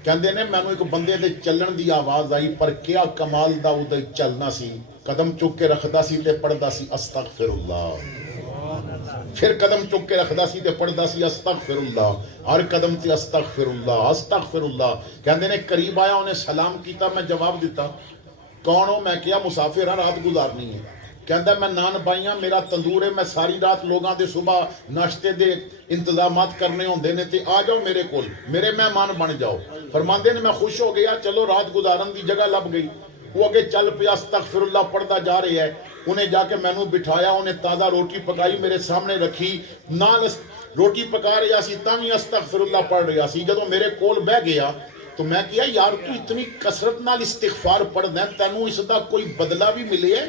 کہندے نے مینوں ایک بندے دے چلن دی آواز آئی پر کیا کمال دا او دے چلنا سی قدم چک کے رکھدا سی تے پڑھدا سی استغفر اللہ پھر قدم چک کے رکھدا سی تے پڑھدا سی استغفر اللہ ہر قدم تے استغفر اللہ کہندے نے قریب آیا انہیں سلام کیتا میں جواب دیتا کون ہو میں کیا مسافر ہاں رات گزارنی ہے کہندا میں نان بائیاں میرا تندور ہے میں ساری رات لوگاں دے صبح ناشتے دے انتظامات کرنے ہوندے نے تے آ جاؤ میرے کول میرے مہمان بن جاؤ فرماندے نے میں خوش ہو گیا چلو رات گزارن دی جگہ لب گئی وہ اگے چل پیا استغفر اللہ پڑھدا جا رہا ہے انہیں جا کے مینوں بٹھایا انہیں تازہ روٹی پکائی میرے سامنے رکھی نال روٹی پکا رہا سی تاں وی استغفر اللہ پڑھ رہا سی جدوں میرے کول بیٹھ گیا تو میں کیا یار تو اتنی کثرت نال استغفار پڑھدا ہے تینوں اس دا کوئی بدلہ بھی ملے ہے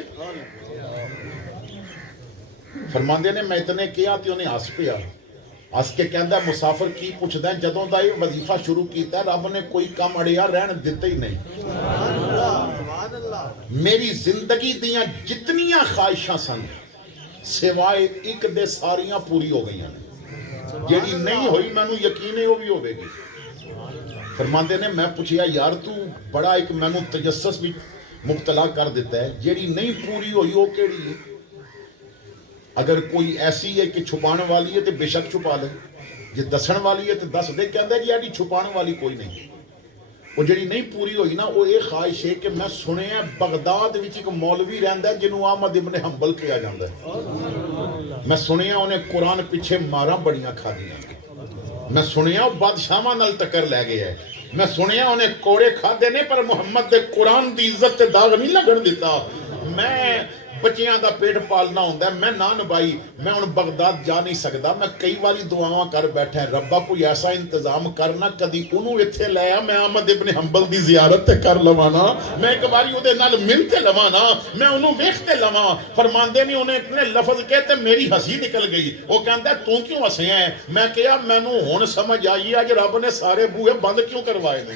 فرماندے نے میں اتنے کیا تے انہیں ہس پیا ہس کے کہندا مسافر کی پوچھدا ہے جدوں دا یہ وظیفہ شروع کیتا ہے رب نے کوئی کام اڑیا رہن دتا ہی نہیں میری زندگی دیاں جتنیاں خواہشاں سن سوائے ایک دے ساریاں پوری ہو گئی ہیں جیڑی نہیں ہوئی مینوں یقین ہے وہ بھی ہوے گی فرماندے نے میں پوچھیا یار تو بڑا ایک مینوں تجسس بھی مبتلا کر دیتا ہے جیڑی نہیں پوری ہوئی وہ کیڑی ہے اگر کوئی ایسی ہے کہ چھپانے والی ہے تو بے شک چھپا لے جی دسن والی ہے تو دس دے کہندا ہے جی چھپانے والی کوئی نہیں وہ جڑی نہیں پوری ہوئی نا وہ یہ خواہش ہے کہ میں سنیا بغداد وچ ایک مولوی رہندا ہے جنوں احمد ابن حنبل کہا جاندا ہے میں سنیا انہیں قرآن پیچھے ماراں بڑیاں کھادیاں میں سنیا بادشاہاں نال ٹکر لے گیا ہے میں سنیا انہیں کوڑے کھادے نے پر محمد دے قرآن دی عزت تے داغ نہیں لگن دیتا میں بچیاں دا پیٹ پالنا ہوندا ہے میں نان بائی میں ان بغداد جا نہیں سکدا میں کئی والی دعاواں کر بیٹھا ہے ربا کوئی ایسا انتظام کرنا کدی انہوں اتھے لے آ میں احمد ابن حنبل دی زیارت تے کر لوانا میں ایک باری اودے نال ملتے لوانا میں انہوں ویکھتے لواں فرماندے نہیں انہیں اتنے لفظ کہتے میری ہنسی نکل گئی وہ کہندا ہے تو کیوں ہسیا ہے میں کہا مینوں ہن سمجھ آئی اج رب نے سارے بوئے بند کیوں کروائے نے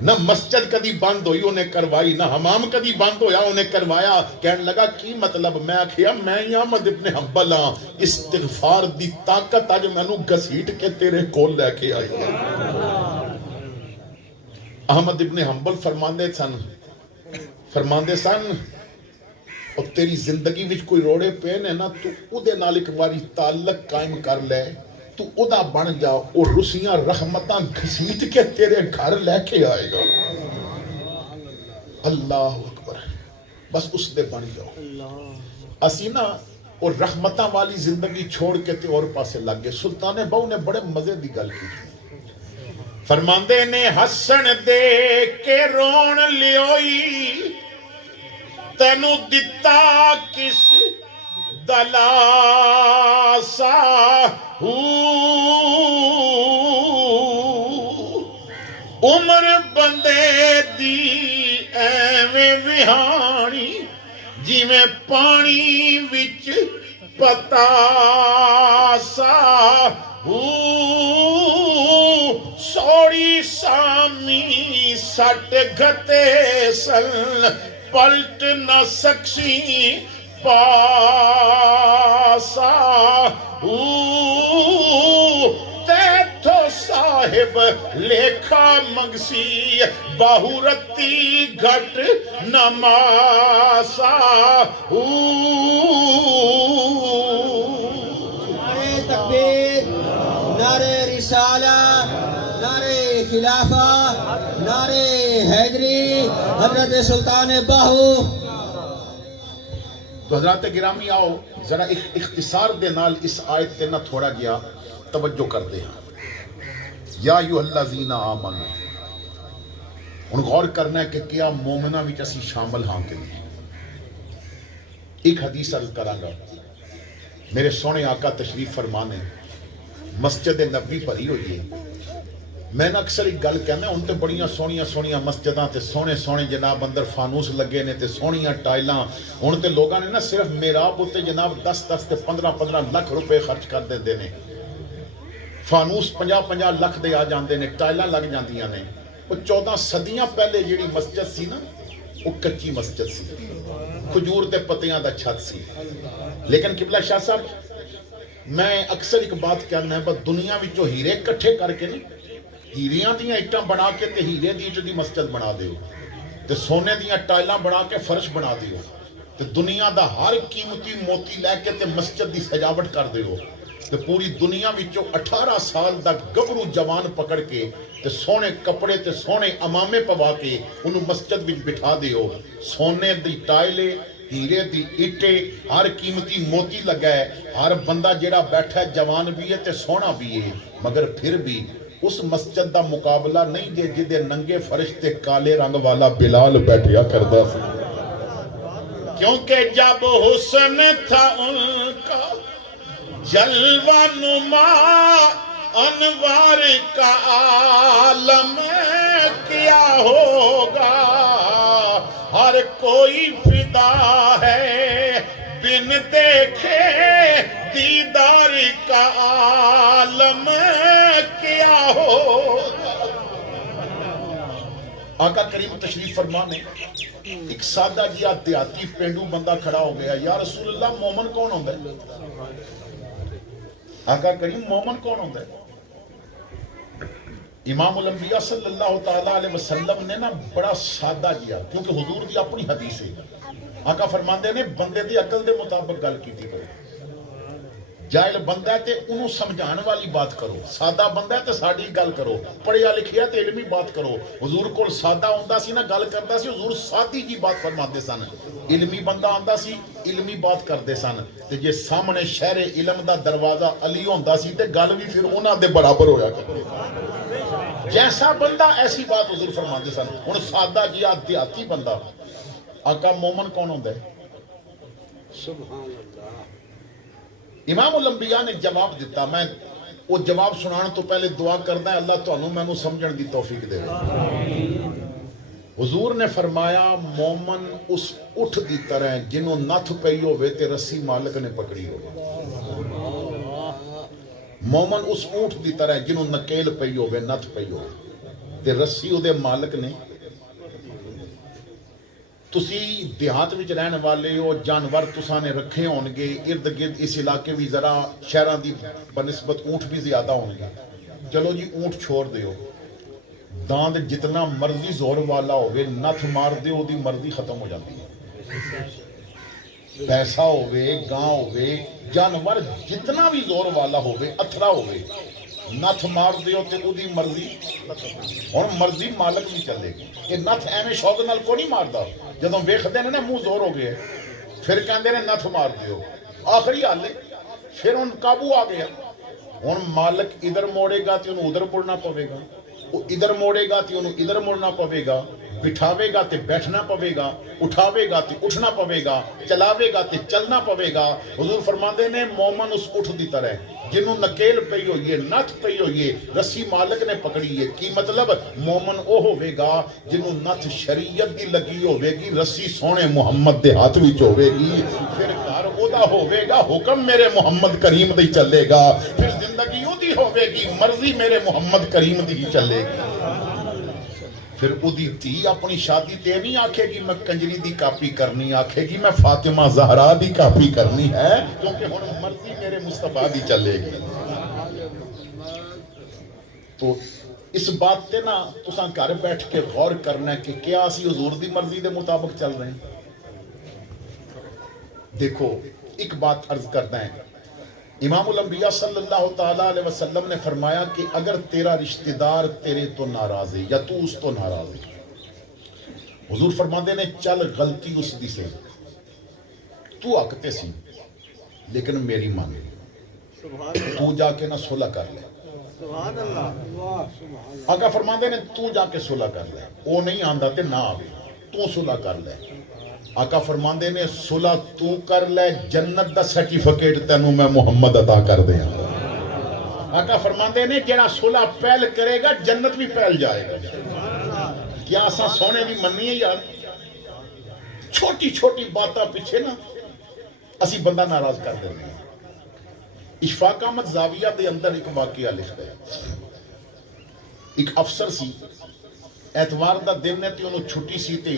نہ مسجد کدی بند ہوئی انہیں کروائی نہ حمام کدی بند ہویا انہیں کروایا کہنے لگا کی مطلب میں آکھیا میں احمد ابن حنبل ہاں استغفار دی طاقت اج مینوں گھسیٹ کے تیرے کول لے کے آئی ہے احمد ابن حنبل فرماندے سن اور تیری زندگی وچ کوئی روڑے پے نے نا تو اودے نال ایک واری تعلق قائم کر لے تو ادا بن جا اور رسیاں رحمتاں گھسیٹ کے تیرے گھر لے کے آئے گا اللہ اکبر بس اس دے بن جاؤ اسی نا اور رحمتاں والی زندگی چھوڑ کے تے اور پاسے لگ گئے سلطان بہو نے بڑے مزے دی گل کی فرماندے نے ہسن دے کے رون لیوئی تینو دتا کس دلاسا عمر بندے دی ایویں وہانی جی میں پانی وچ پتاسا سوڑی سامی سٹ گھتے سن پلٹ نہ سکسی پاسا تیتھو صاحب لیکھا منگسی باہورتی گھٹ نماسا نعرے تکبیر نعرے رسالہ نعرے خلافہ، نعرہ حیدری، حضرت سلطان باہو. تو حضرات گرامی آؤ ذرا اختصار دے نال اس آیت تے نہ تھوڑا گیا توجہ کرتے ہیں. یا ایھا الذین آمنوا، ہن غور کرنا ہے کہ کیا مومناں وچ اسی شامل ہاں کہ نہیں. ایک حدیث عرض کراں گا. میرے سونے آقا تشریف فرمانے مسجد نبوی بھری ہوئی ہے. میں نے اکثر ایک گل کہنا ہن تے بڑیاں سونیاں سونیاں مسجداں تے سونے سونے جناب اندر فانوس لگے نے تے سونیاں ٹائلاں. ہن تے لوگاں نے نا صرف محراب اُتے جناب 10 تے 15 لاکھ روپے خرچ کر دیندے نے. فانوس 50 لاکھ دے آ جاندے نے، ٹائلاں لگ جاندیاں نے. وہ 14 صدیاں پہلے جیڑی مسجد سی نا وہ کچی مسجد سی، کھجور دے پتیاں دا چھت سی. لیکن قبلہ شاہ صاحب میں اکثر ایک بات کہنا ہے، بس دنیا وچوں ہیرے کٹھے کر کے نا ہیریاں دیاں اٹاں بنا کے تے ہیرے دی اٹ دی مسجد بنا دیو تے سونے دیاں ٹائلاں بنا کے فرش بنا دیو تے دنیا دا ہر قیمتی موتی لے کے تے مسجد دی سجاوٹ کر دیو تے پوری دنیا وچوں 18 سال دا گبرو جوان پکڑ کے تے سونے کپڑے تے سونے امامے پوا کے انہوں مسجد وچ بٹھا دیو. سونے دی ٹائلے، ہیرے دی اٹے، ہر قیمتی موتی لگا ہے. ہر بندہ جیڑا بیٹھا ہے جوان بھی ہے تے سونا بھی ہے، مگر پھر بھی اس مسجد دا مقابلہ نہیں دے جدے ننگے فرش تے کالے رنگ والا بلال بیٹھیا کردا سی. کیونکہ جب حسن تھا ان کا جلوہ نما انوار کا عالم کیا ہوگا. ہر کوئی فدا ہے بن دیکھے دیدار کا عالم کیا ہوگا. آقا کریم تشریف فرما نے ایک سادہ جیا دیہاتی پینڈو بندہ کھڑا ہو گیا. یا رسول اللہ مومن کون ہوندا ہے؟ آقا کریم مومن کون ہوندا ہے؟ امام الانبیاء صلی اللہ تعالیٰ علیہ وسلم نے نا بڑا سادہ جیا، کیونکہ حضور دی اپنی حدیث ہے. آقا فرماندے نے بندے دی عقل دے مطابق گل کیتی کرو. جاہل بندہ ہے تے انہوں سمجھان والی بات کرو، سادہ بندہ ہے تے ساڈی گل کرو، پڑھیا لکھیا تے علمی بات کرو. حضور کول سادہ ہوندا سی نا گل کردا سی، حضور سادی جی بات فرماندے سن. علمی بندہ آندا سی علمی بات کردے سن تے جے سامنے شہر علم دا دروازہ علی ہوندا سی تے گل بھی پھر انہاں دے برابر ہویا کردی. جیسا بندہ ایسی بات حضور فرماندے سن. ہن سادہ جیا دیہاتی بندہ آقا مومن کون ہوندا ہے؟ سبحان اللہ. امام الانبیاء نے جواب دیتا. میں وہ جواب سنان تو پہلے دعا کردا ہے اللہ تانوں مینوں سمجھن دی توفیق دے. حضور نے فرمایا مومن اس اٹھ دی طرح جنوں نتھ پئی ہوے تے رسی مالک نے پکڑی ہوے. مومن اس اونٹ دی طرح جنوں نکیل پئی ہوے نتھ پئی ہوے تے رسی او دے مالک نے. تسی دیہات وچ رہن والے ہو، جانور تساں نے رکھے ہون گے ارد گرد اس علاقے بھی ذرا شہراں دی بنسبت اونٹ بھی زیادہ ہون گے. چلو جی اونٹ چھوڑ دیو، داند جتنا مرضی زور والا ہوئے نتھ مار دیو دی مرضی ختم ہو جاتی ہے. پیسہ ہوئے گاں ہوئے جانور جتنا بھی زور والا ہوئے اتھرا ہوئے نتھ مار دیو تے او دی مرضی. اور مرضی مالک بھی چلے گی. یہ نتھ ایویں شوق نال کو نہیں ماردا. جدوں ویکھدے نے نا منہ زور ہو گئے پھر کہندے نے نتھ مار دیو. آخری حال ہے پھر ان قابو آ گیا. ہن مالک ادھر موڑے گا تے انہوں ادھر مڑنا پوے گا، وہ ادھر موڑے گا تے انہوں ادھر مڑنا پوے گا، بٹھاوے گا تے بیٹھنا پوے گا، اٹھاوے گا تے اٹھنا پوے گا، چلاوے گا تے چلنا پوے گا. حضور فرماندے نے مومن اس اٹھ دی طرح جنہوں نکیل پئی ہوئی ہے نتھ پئی ہوئی ہے رسی مالک نے پکڑی ہے. کی مطلب مومن او ہوئے گا جنہوں نتھ شریعت دی لگی ہوئے گی، رسی سونے محمد دے ہاتھ وچ ہوئے گی. پھر گھر او دا ہوئے گا حکم میرے محمد کریم دی چلے گا. پھر زندگی او دی ہوئے گی مرضی میرے محمد کریم دی چلے گی. پھر او دی تھی اپنی شادی تے نہیں آکھے گی میں کنجری دی کاپی کرنی، آکھے گی میں فاطمہ زہرا دی کاپی کرنی ہے کیونکہ ہن مرضی میرے مصطفیٰ دی چلے گی. تو اس بات تے نا تساں گھر بیٹھ کے غور کرنا ہے کہ کیا اسی حضور دی مرضی دے مطابق چل رہے ہیں. دیکھو ایک بات عرض کرنا ہے، امام الانبیاء صلی اللہ تعالیٰ علیہ وسلم نے فرمایا کہ اگر تیرا رشتہ دار تیرے تو ناراض ہے یا تو اس تو ناراض ہے، حضور فرماندے نے چل غلطی اس دی سے تو حق تے سی لیکن میری مان تو جا کے نہ صلح کر لے۔ سبحان اللہ۔ آقا فرماندے نے تو جا کے صلح کر لے، وہ نہیں آندا تے نہ آوے، تو صلح کر لے۔ آقا فرماندے نے صلح تو کر لے، جنت دا سرٹیفکیٹ تینوں میں محمد عطا کر دیاں۔ آقا فرماندے نے جڑا صلح پہل کرے گا جنت بھی پہل جائے گا۔ کیا اساں سونے بھی مننی ہے یار؟ چھوٹی چھوٹی باتاں پیچھے نا اسی بندہ ناراض کر دیتے ہیں۔ اشفاق احمد زاویہ دے اندر ایک واقعہ لکھتا ہے، ایک افسر سی، ایتوار دا دن ہے تے انہوں چھٹی سی تے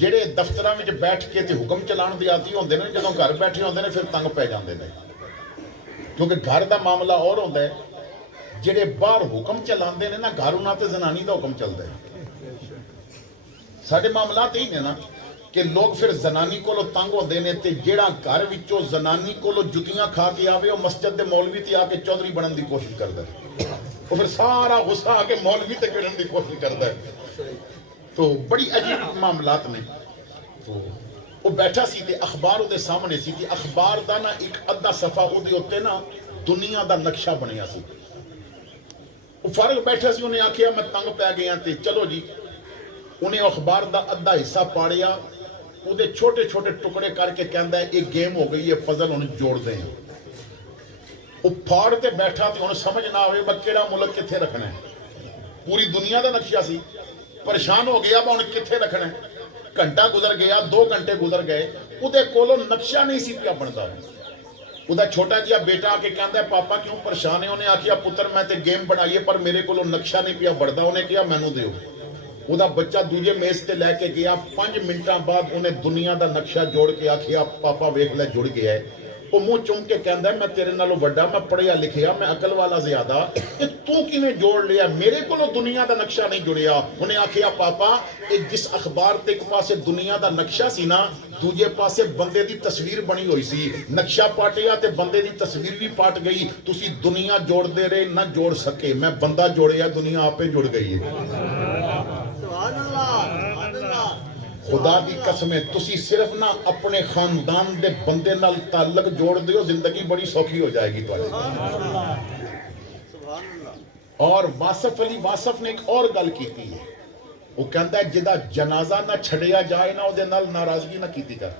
جڑے دفتراں وچ بیٹھ کے تے حکم چلان دے آتی ہوندے نے، جدوں گھر بیٹھے ہوندے نے پھر تنگ پہ جاندے نے، کیونکہ گھر دا معاملہ اور ہوندا ہے۔ جڑے باہر حکم چلاندے نے نا، گھر انہاں تے زنانی دا حکم چلدا ہے۔ ساڈے معاملات یہی نے نا کہ لوگ پھر زنانی کولو تنگ ہوندے نے تے جیڑا گھر وچوں زنانی کولو جتیاں کھا کے آوے وہ مسجد دے مولوی تے آ کے چودھری بنن دی کوشش کردا ہے، وہ پھر سارا غصہ آ کے مولوی تے گرن دی کوشش کردا ہے۔ تو بڑی عجیب معاملات نے۔ تو وہ بیٹھا سی تے اخبار وہ دے سامنے سی تے اخبار دا نا ایک ادھا صفحہ وہ دے اوتے نا دنیا دا نقشہ بنیا سی۔ وہ فارغ بیٹھا سی، انہیں آکھیا میں تنگ پہ گیا تے چلو جی، انہیں اخبار دا ادھا حصہ پاڑیا، وہ دے چھوٹے چھوٹے ٹکڑے کر کے کہندا ہے ایک گیم ہو گئی ہے، پزل انہیں جوڑ دیں۔ وہ پھاڑ تے بیٹھا تے انہیں سمجھ نہ آوے با کیڑا ملک کتھے رکھنا ہے، پوری دنیا دا نقشہ سی، پریشان ہو گیا با انہیں کتھے رکھنا ہے۔ گھنٹہ گزر گیا، 2 گھنٹے گزر گئے، وہ دے کولو نقشہ نہیں سی پیا بنتا۔ وہ دا چھوٹا جیا بیٹا آ کے کہندا ہے پاپا کیوں پریشان ہے؟ انہیں آکھیا پتر میں تے گیم بنائیے پر میرے کولو نقشہ نہیں پیا بڑھدا۔ انہیں کہا مینوں دیو۔ وہ دا بچہ دوجے میز تے لے کے گیا، 5 منٹاں بعد انہیں دنیا دا نقشہ جوڑ کے آکھیا پاپا ویکھ لے جڑ گیا ہے۔ وہ منہ چوم کے کہندا ہے میں تیرے نالوں بڑا، میں پڑھیا لکھیا، میں عقل والا زیادہ، کہ تو کیویں جوڑ لیا؟ میرے کولوں دنیا دا نقشہ نہیں جڑیا۔ انہیں آکھیا پاپا ایک جس اخبار تے ایک پاسے دنیا دا نقشہ سی نا، دوجے پاسے بندے دی تصویر بنی ہوئی سی، نقشہ پاٹیا تے بندے دی تصویر بھی پاٹ گئی، تسی دنیا جوڑ دے رہے نہ جوڑ سکے، میں بندہ جوڑیا، دنیا آپے جڑ گئی ہے۔ سبحان اللہ، سبحان اللہ۔ خدا دی قسم ہے تسی صرف نہ اپنے خاندان دے بندے نال تعلق جوڑ دیو، زندگی بڑی سوکھی ہو جائے گی تواڈی۔ اور واصف علی واصف نے ایک اور گل کیتی ہے، وہ کہندا ہے جدا جنازہ نہ چھڑیا جائے نہ اودے نال ناراضگی نہ کیتی جائے۔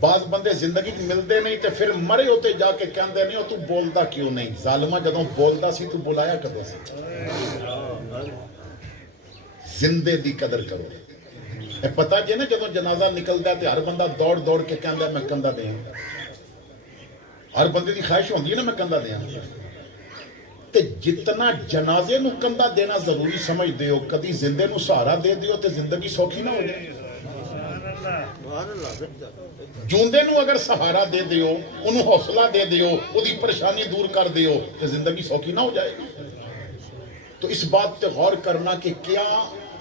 بعض بندے زندگی ملدے نہیں تے پھر مرے ہوتے جا کے کہندے نہیں تو بولدا کیوں نہیں؟ ظالمہ جدوں بولدا سی تو بلایا کدوں سی؟ زندے دی قدر کرو۔ اے پتہ جے نا جدوں جنازہ نکلدا ہے تے ہر بندہ دوڑ دوڑ کے کہندا ہے میں کندھا دیاں، ہر بندے دی خواہش ہوندی ہے نا میں کندھا دیاں، تے جتنا جنازے نو کندھا دینا ضروری سمجھ دیو، کدی زندے نو سہارا دے دیو تے زندگی سوکھی نہ ہو جائے۔ جوندے نو اگر سہارا دے دیو، انہوں حوصلہ دے دیو، وہ دی پریشانی دور کر دیو تے زندگی سوکھی نہ ہو جائے گی۔ تو اس بات تے غور کرنا کہ کیا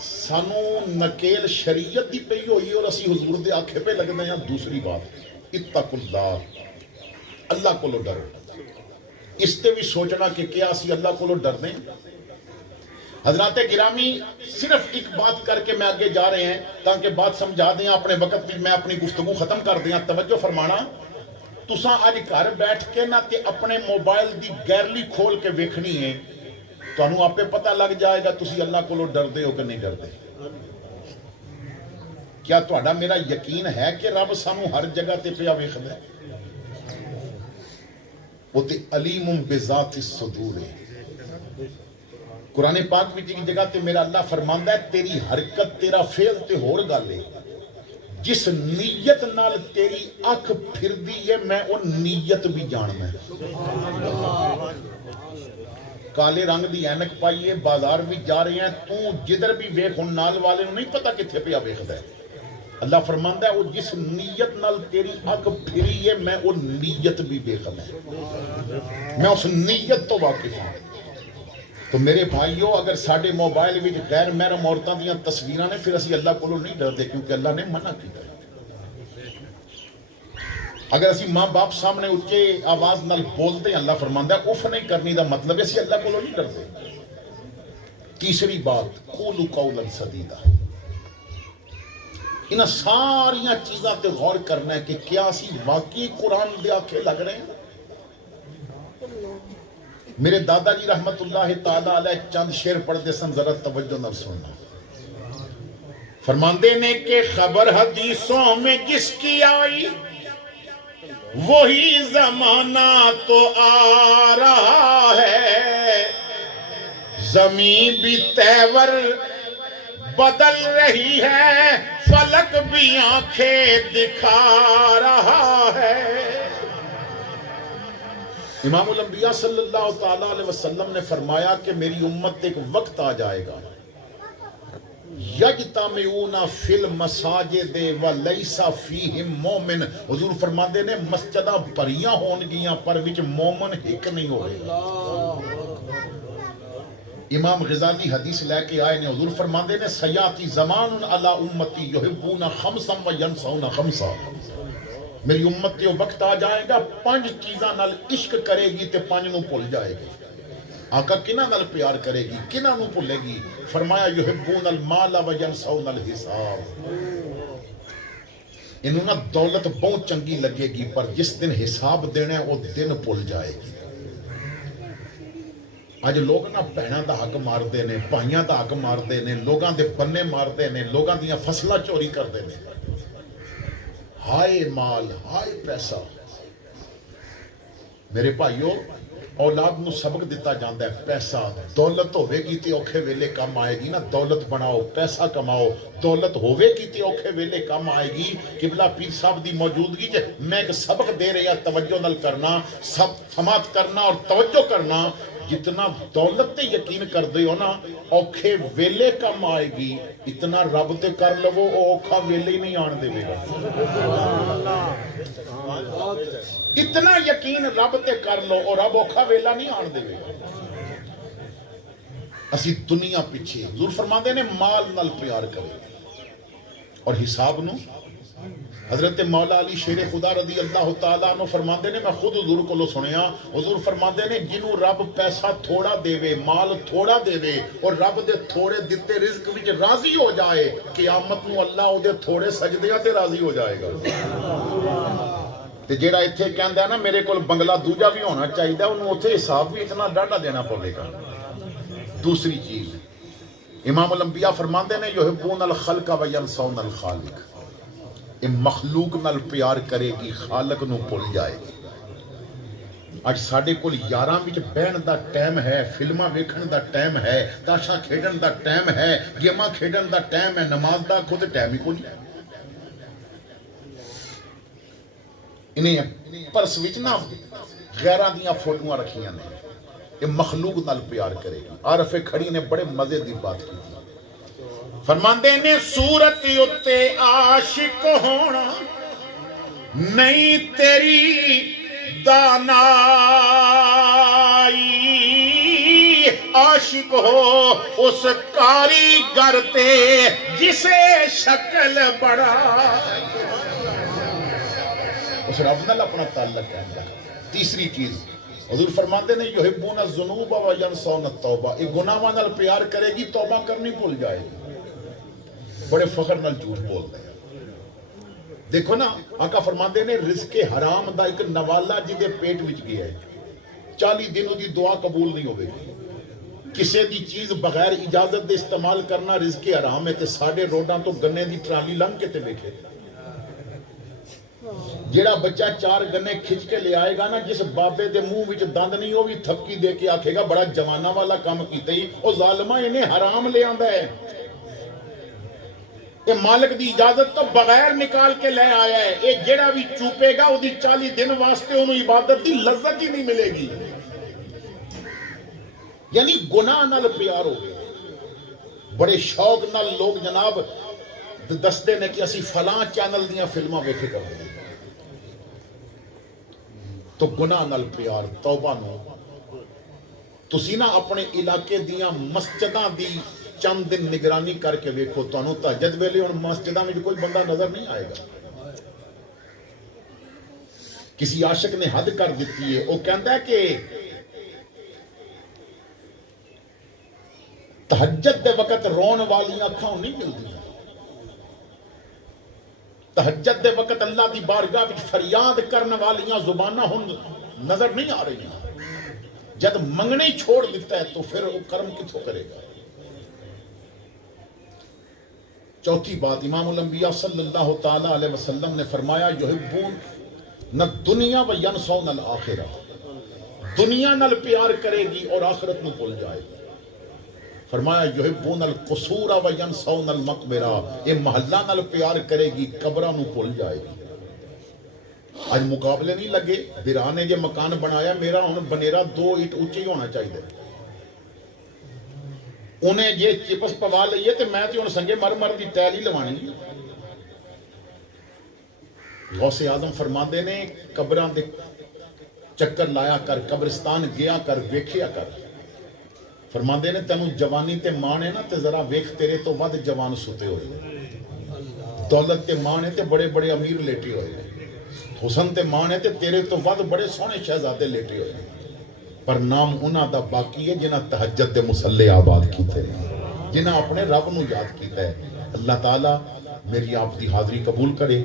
سانو نکیل شریعت دی پئی ہوئی اور اسی حضور دے آنکھے پہ لگنا یا دوسری بات؟ اتقوا اللہ، اللہ کو لو ڈرو۔ اس تے بھی سوچنا کہ کیا اسی اللہ کو لو ڈر دیں۔ حضرات گرامی صرف ایک بات کر کے میں آگے جا رہے ہیں تاکہ بات سمجھا دیں، اپنے وقت بھی میں اپنی گفتگو ختم کر دیں۔ توجہ فرمانا، تساں آج گھر بیٹھ کے نہ تے اپنے موبائل دی گیلری کھول کے ویکھنی ہے، تو انہوں آپ پہ پتہ لگ جائے گا تسی اللہ کو لو ڈر دے ہو کہ نہیں ڈر دے۔ کیا تہاڈا میرا یقین ہے کہ رب سانو ہر جگہ تے پیا ویکھدا ہے؟ وہ تے علیم بذات الصدور ہے۔ قرآن پاک میں ایک جگہ تے میرا اللہ فرماندا ہے تیری حرکت تیرا فعل تے ہور گل ہے، جس نیت نال تیری اکھ پھر دی ہے میں ان نیت بھی جاننا ہے۔ کالے رنگ دی اینک پائیے بازار بھی جا رہے ہیں، تو جدھر بھی ویکھ ان نال والے نوں نہیں پتا کتھے پیا ویکھدا ہے۔ اللہ فرماندا ہے وہ جس نیت نال تیری اکھ پھری ہے میں وہ نیت بھی ویکھنا ہے، میں اس نیت تو واقف ہوں۔ تو میرے بھائیو اگر ساڈے موبائل وچ غیر محرم عورتاں دیاں تصویراں نے پھر اسی اللہ کولوں نہیں ڈردے، کیونکہ اللہ نے منع کیتا ہے۔ اگر اسی ماں باپ سامنے اچھے آواز نال بولتے ہیں اللہ فرماندا ہے اف نہیں کرنی دا مطلب ہے اسی اللہ کو نہیں ڈرتے. تیسری بات قولوا قولا سدیدا. انہاں ساریاں چیزاں تے غور کرنا ہے کہ کیا اسی واقعی قرآن دے آکھے لگ رہے ہیں. میرے دادا جی رحمت اللہ تعالیٰ علیہ چند شعر پڑھتے سن ذرا توجہ نہ سننا. فرماندے نے کہ خبر حدیثوں میں جس کی آئی وہی زمانہ تو آ رہا ہے. زمین بھی تیور بدل رہی ہے فلک بھی آنکھیں دکھا رہا ہے. امام الانبیاء صلی اللہ تعالیٰ علیہ وسلم نے فرمایا کہ میری امت ایک وقت آ جائے گا یجتمعون فی المساجد ولیس فیہم مومن. حضور فرماندے نے مسجدہ بھریاں ہون گیاں پر وچ مومن ہک نہیں ہوئے. امام غزالی حدیث لے کے آئے نے. حضور فرماندے نے سیاتی زمان علی امتی یحبون خمسا وینسون خمسا. میری امت تے وقت آ جائے گا 5 چیزاں نال عشق کرے گی تے 5 نو بھول جائے گی. آقا کنہ نال پیار کرے گی کنہ نو بھولے گی. فرمایا یحبون المال وینسون الحساب. انہوں نہ دولت بہت چنگی لگے گی پر جس دن حساب دینا ہے وہ دن بھول جائے گی. آج لوگ نہ بہناں دا حق مار دے نے بھائیاں دا حق مار دے نے لوگاں دے بننے مار دے نے لوگاں دیاں فصلہ چوری کر دے نے. ہائے مال ہائے پیسہ. میرے بھائیو اولاد نو سبق دیتا جاندہ ہے پیسہ دولت ہوئے گی تے اوکھے ویلے کم آئے گی نا. دولت بناؤ پیسہ کماؤ. دولت ہوئے گی تے اوکھے ویلے کم آئے گی. قبلہ پیر صاحب دی موجودگی جے میں ایک سبق دے رہا توجہ نل کرنا سماعت کرنا اور توجہ کرنا. جتنا دولت تے یقین کر دے ہو نا اوکھے ویلے کم آئے گی. اتنا رب تے کر لو او اوکھا ویلے ہی نہیں آن دے گا. اتنا یقین رب تے کر لو اور رب اوکھا ویلا نہیں آن دے گا. اسی دنیا پیچھے. حضور فرماندے نے مال نال پیار کرے اور حساب نو. حضرت مولا علی شیر خدا رضی اللہ تعالیٰ عنہ فرماندے نے میں خود حضور کو لو سنیا. حضور فرماندے نے جنہوں رب پیسہ تھوڑا دے وے مال تھوڑا دے وے اور رب دے تھوڑے دیتے رزق وچ راضی ہو جائے قیامت نو اللہ او دے تھوڑے سجدیاں تے راضی ہو جائے گا. تے جیڑا ایتھے کہندا ہے نا میرے کول بنگلہ دوجا بھی ہونا چاہیے انہوں اوتھے حساب بھی اتنا ڈاڈا دینا پڑے گا. دوسری چیز امام الانبیاء فرماندے نے یحبون الخلق وینسون الخالق. مخلوق نال پیار کرے گی خالق نو بھول جائے گی. اج ساڈے کول یاراں وچ بہن دا ٹائم ہے فلماں ویکھن دا ٹائم ہے تاشا کھیڈن دا ٹائم ہے گیماں کھیڈن دا ٹائم ہے نماز دا خود ٹائم ہی کوئی نہیں. انہیں پرس وچ نا غیراں دیاں فوٹوਆਂ رکھیاں نے. یہ مخلوق نال پیار کرے گی. عارف کھڑی نے بڑے مزے دی بات کی. فرماندے نے صورت اتے عاشق ہونا نہیں تیری دانائی. عاشق ہو اس کاریگر تے جسے شکل بڑا. اس رب نال اپنا تعلق ہے. تیسری چیز حضور فرماندے نے یحبون الذنوب وینسون التوبہ. یہ گناہاں نال پیار کرے گی توبہ کرنی بھول جائے گی. بڑے فخر نال جھوٹ بولتے ہیں. دیکھو نا آقا فرماندے نے رزق حرام دا ایک نوالا جدے پیٹ وچ گیا ہے 40 دنوں دی دعا قبول نہیں ہوئے گی. کسے دی چیز بغیر اجازت دے استعمال کرنا رزق حرام ہے. تے ساڈے روڈاں تو گنے دی ٹرالی لنگ کے تے ویکھے جیڑا بچہ 4 گنے کھچ کے لے آئے گا نا جس بابے دے منہ وچ دند نہیں ہو بھی تھپکی دے کے آکھے گا بڑا جوانہ والا کام کیتا ہی او ظالمہ انہیں حرام لے آندا ہے. یہ مالک دی اجازت تو بغیر نکال کے لے آیا ہے. یہ جیڑا بھی چوپے گا وہ 40 دن واسطے انہوں عبادت دی لذت ہی نہیں ملے گی. یعنی گناہ نال پیار ہو گئے. بڑے شوق نال لوگ جناب دستے نے کہ اسی فلاں چینل دیاں فلماں ویکھے کرتے ہیں. تو گناہ نال پیار توبہ نو. تسی نا اپنے علاقے دیاں مسجداں دی چند دن نگرانی کر کے ویکھو تانوں تہجد ویلے ہن مسجداں وچ کوئی بندہ نظر نہیں آئے گا. کسی عاشق نے حد کر دیتی ہے، وہ کہتا ہے کہ تہجد دے وقت رون والیاں اکھاں نہیں ملدی، تہجد دے وقت اللہ دی بارگاہ وچ فریاد کرن والیاں زباناں ہن نظر نہیں آ رہی، جد منگنے چھوڑ دیتا ہے تو پھر وہ کرم کتھوں کرے گا۔ چوتھی بات، امام الانبیاء صلی اللہ تعالی علیہ وسلم نے فرمایا یحبون نہ دنیا و ینسون الآخرہ، دنیا نال پیار کرے گی اور آخرت میں بھول جائے گی۔ فرمایا یحبون القصور و ینسون المقبرہ، یہ محلہ نال پیار کرے گی قبرہ میں بھول جائے گی۔ آج مقابلے نہیں لگے، بیران نے یہ مکان بنایا، میرا ہن بنیرا 2 اینٹ اونچی ہونا چاہیے، انہیں یہ چپس پوا لئیے تو میں ہن سنگے مر دی ٹیل ہی لوانی۔ غوث اعظم فرماندے نے قبراں دے چکر لایا کر، قبرستان گیا کر، ویکھیا کر۔ فرماندے نے تینوں جوانی تے ماں ہے نا تے ذرا ویکھ تیرے تو ود جوان ستے ہوئے، دولت تے ماں ہے تے بڑے بڑے امیر لیٹے ہوئے، حسن تے ماں ہے تے تیرے تو ود بڑے سونے شہزادے لیٹے ہوئے، پر نام انہاں دا باقی ہے جنہاں تہجد دے مصلے آباد کیتے ہیں، جنہاں اپنے رب نو یاد کیتا ہے۔ اللہ تعالیٰ میری آپ دی حاضری قبول کرے۔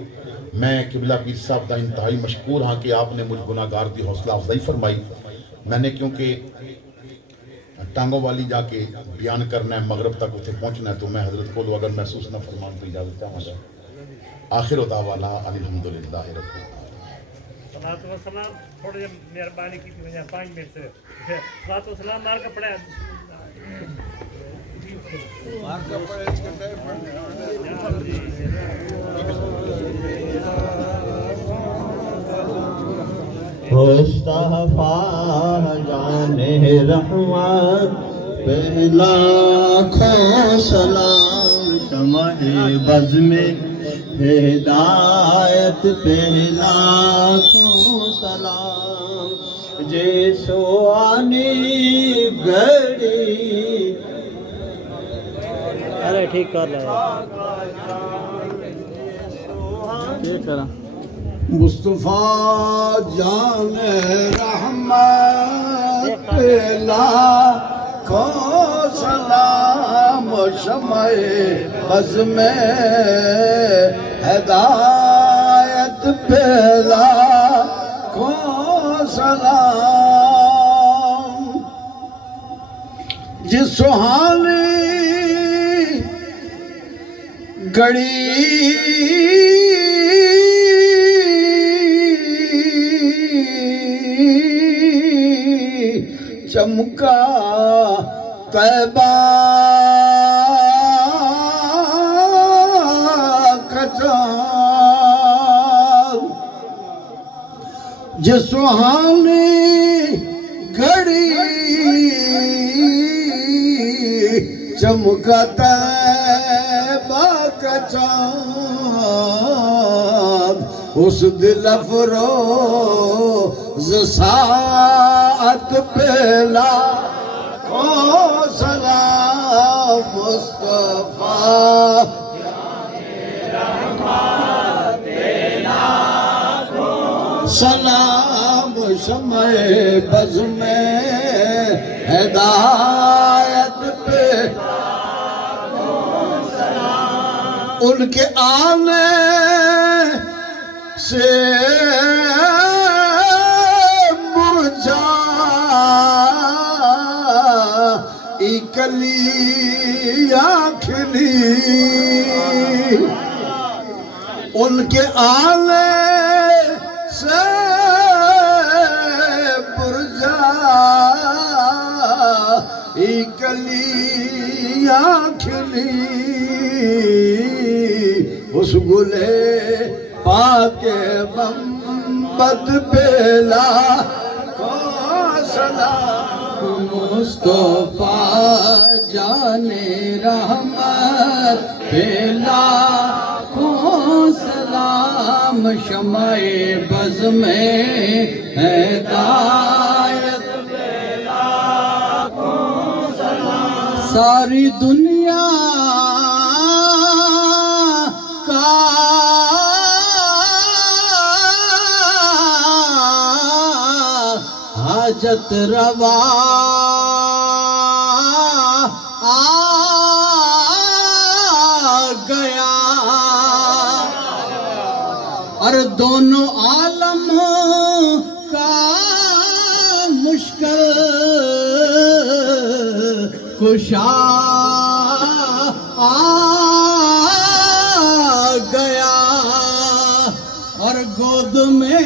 میں قبلہ پیر صاحب دا انتہائی مشکور ہاں کہ آپ نے مجھ گناہگار دی حوصلہ افزائی فرمائی۔ میں نے کیونکہ ٹانگوں والی جا کے بیان کرنا ہے، مغرب تک اتنے پہنچنا ہے، تو میں حضرت کو اگر محسوس نہ فرمان تو اجازت چاہوں گا۔ آخر دعوانا الحمدللہ رب العالمین۔ صلاۃ و سلام تھوڑے جے مہربانی کی وجہ 5 منٹ سے صلاۃ و سلام مار کے پڑھا مصطفیٰ جان رحمت پہ لاکھوں سلام، شمع بز میں ہدایت پہ لاکھوں سلام، جیسو آنی گھڑی۔ ارے ٹھیک کر رہا ہے مصطفیٰ جان رحمت پہ لاکھوں سلام، شمع بز میں ہدایت پہ لاکھوں سلام، جس سہانی گھڑی چمکا طیبہ کا چاند، جس سہانی گھڑی چمکا طیبہ کا چاند، اس دل افروز ساعت پہ لاکھوں سلام، مصطفیٰ سلام، شمع بز میں ہدایت پہ ان کے آنے سے مرجھائی کلیاں کھلی، ان کے آنے سے مرجھائی کلیاں کھلی، اس گلے پاک محمد پہ لاکھوں سلام، مصطفیٰ جان رحمت پہ لاکھوں سلام، شمع بز میں ہدایت پہ لاکھوں سلام، ساری دنیا کا حاجت روا آ گیا اور دونوں عالم کا مشکل کشا آ گیا اور گود میں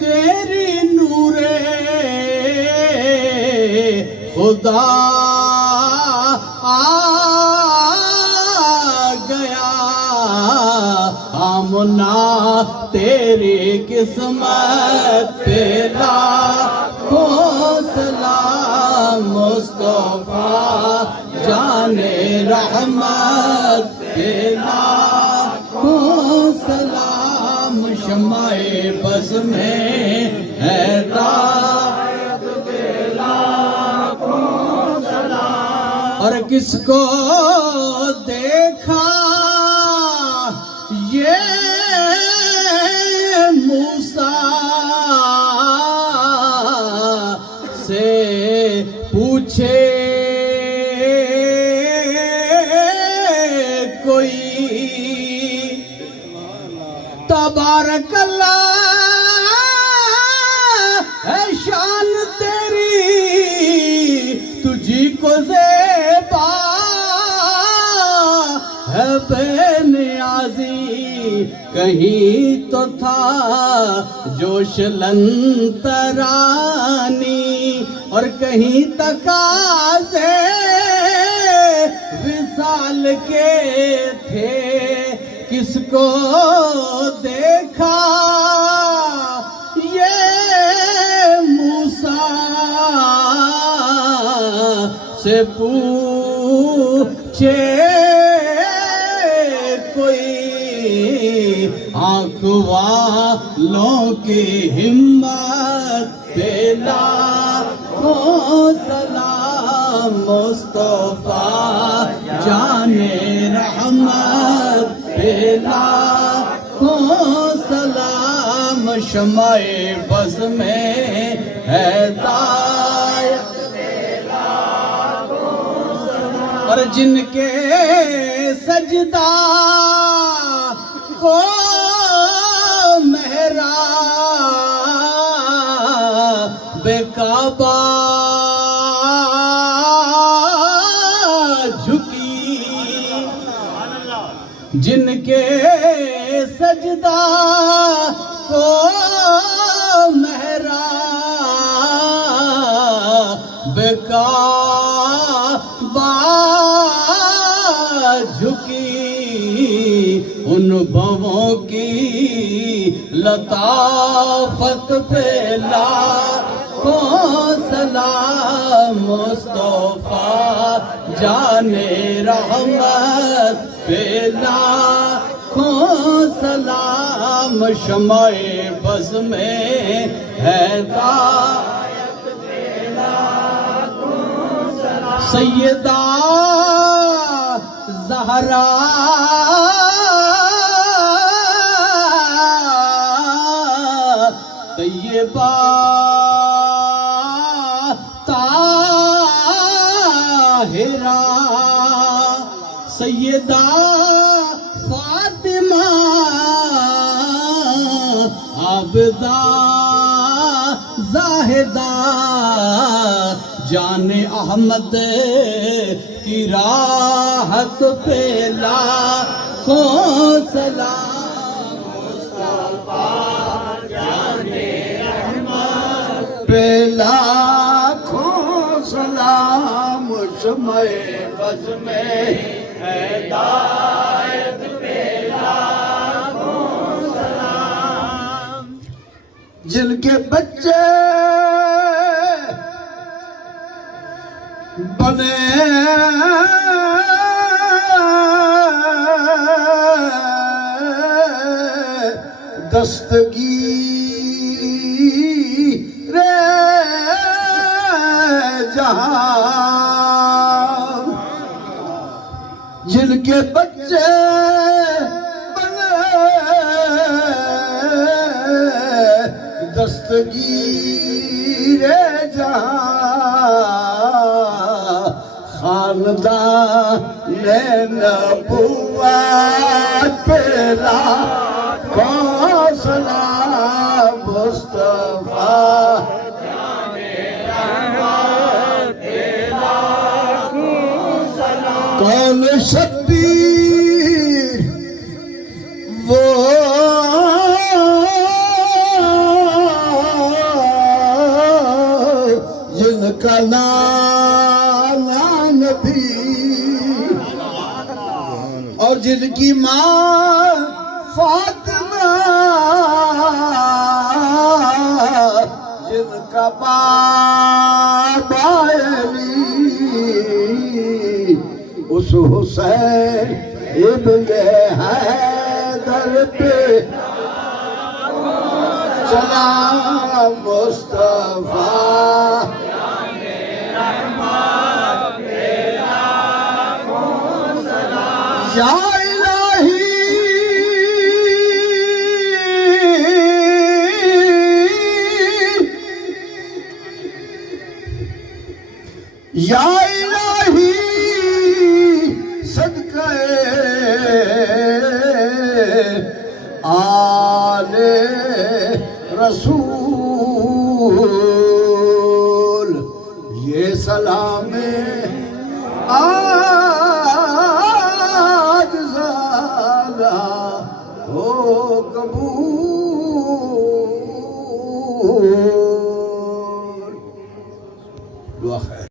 تیری نور خدا آ گیا آمنا تیری قسمت پہ لاکھوں سلام مصطفیٰ جان رحمت پہ لاکھوں سلام شمع بز میں ہدایت پہ لاکھوں سلام اور کس کو دیکھا یہ موسیٰ سے پوچھے کوئی تبارک اللہ ہے شان تیری تجھی کو زیبا ہے بے نیازی کہیں تو تھا جوش لنترانی اور کہیں تقاضے وصال کے تھے کس کو دیکھا یہ موسیٰ سے پوچھے کوئی آنکھ والوں کی ہمت پہ لاکھوں سلام مصطفیٰ جان رحمت پہ لاکھوں سلام شمع بز میں ہدایت اور جن کے سجدہ کو محراب کعبہ جھکی جن کے سجدہ کو محراب کعبہ جھکی ان بھووں کی لطافت پہ لاکھوں سلام مصطفیٰ جان رحمت پہ لاکھوں سلام شمع بز میں ہدایت پہ لاکھوں سلام سیدہ زہرا طیبہ طاہرہ سیدہ فاطمہ عابدہ زاہدہ جان احمد کی راحت پہ لاکھوں سلام پہ لاکھوں سلام شمع بز میں ہدایت پہ لاکھوں سلام جن کے بچے بنے دستگیر جہاں جن کے بچے بنے دست دستگیر جہاں خاندان نبوت پیرا کو سلام مصطفیٰ کون شبیر وہ جن کا نام نبی اور جن کی ماں فاطمہ جن کا بابا علی اس حسین ابن حیدر پہ سلام مصطفیٰ یا الہی یا الہی صدقہ آل رسول یہ سلام آج زیادہ ہو قبول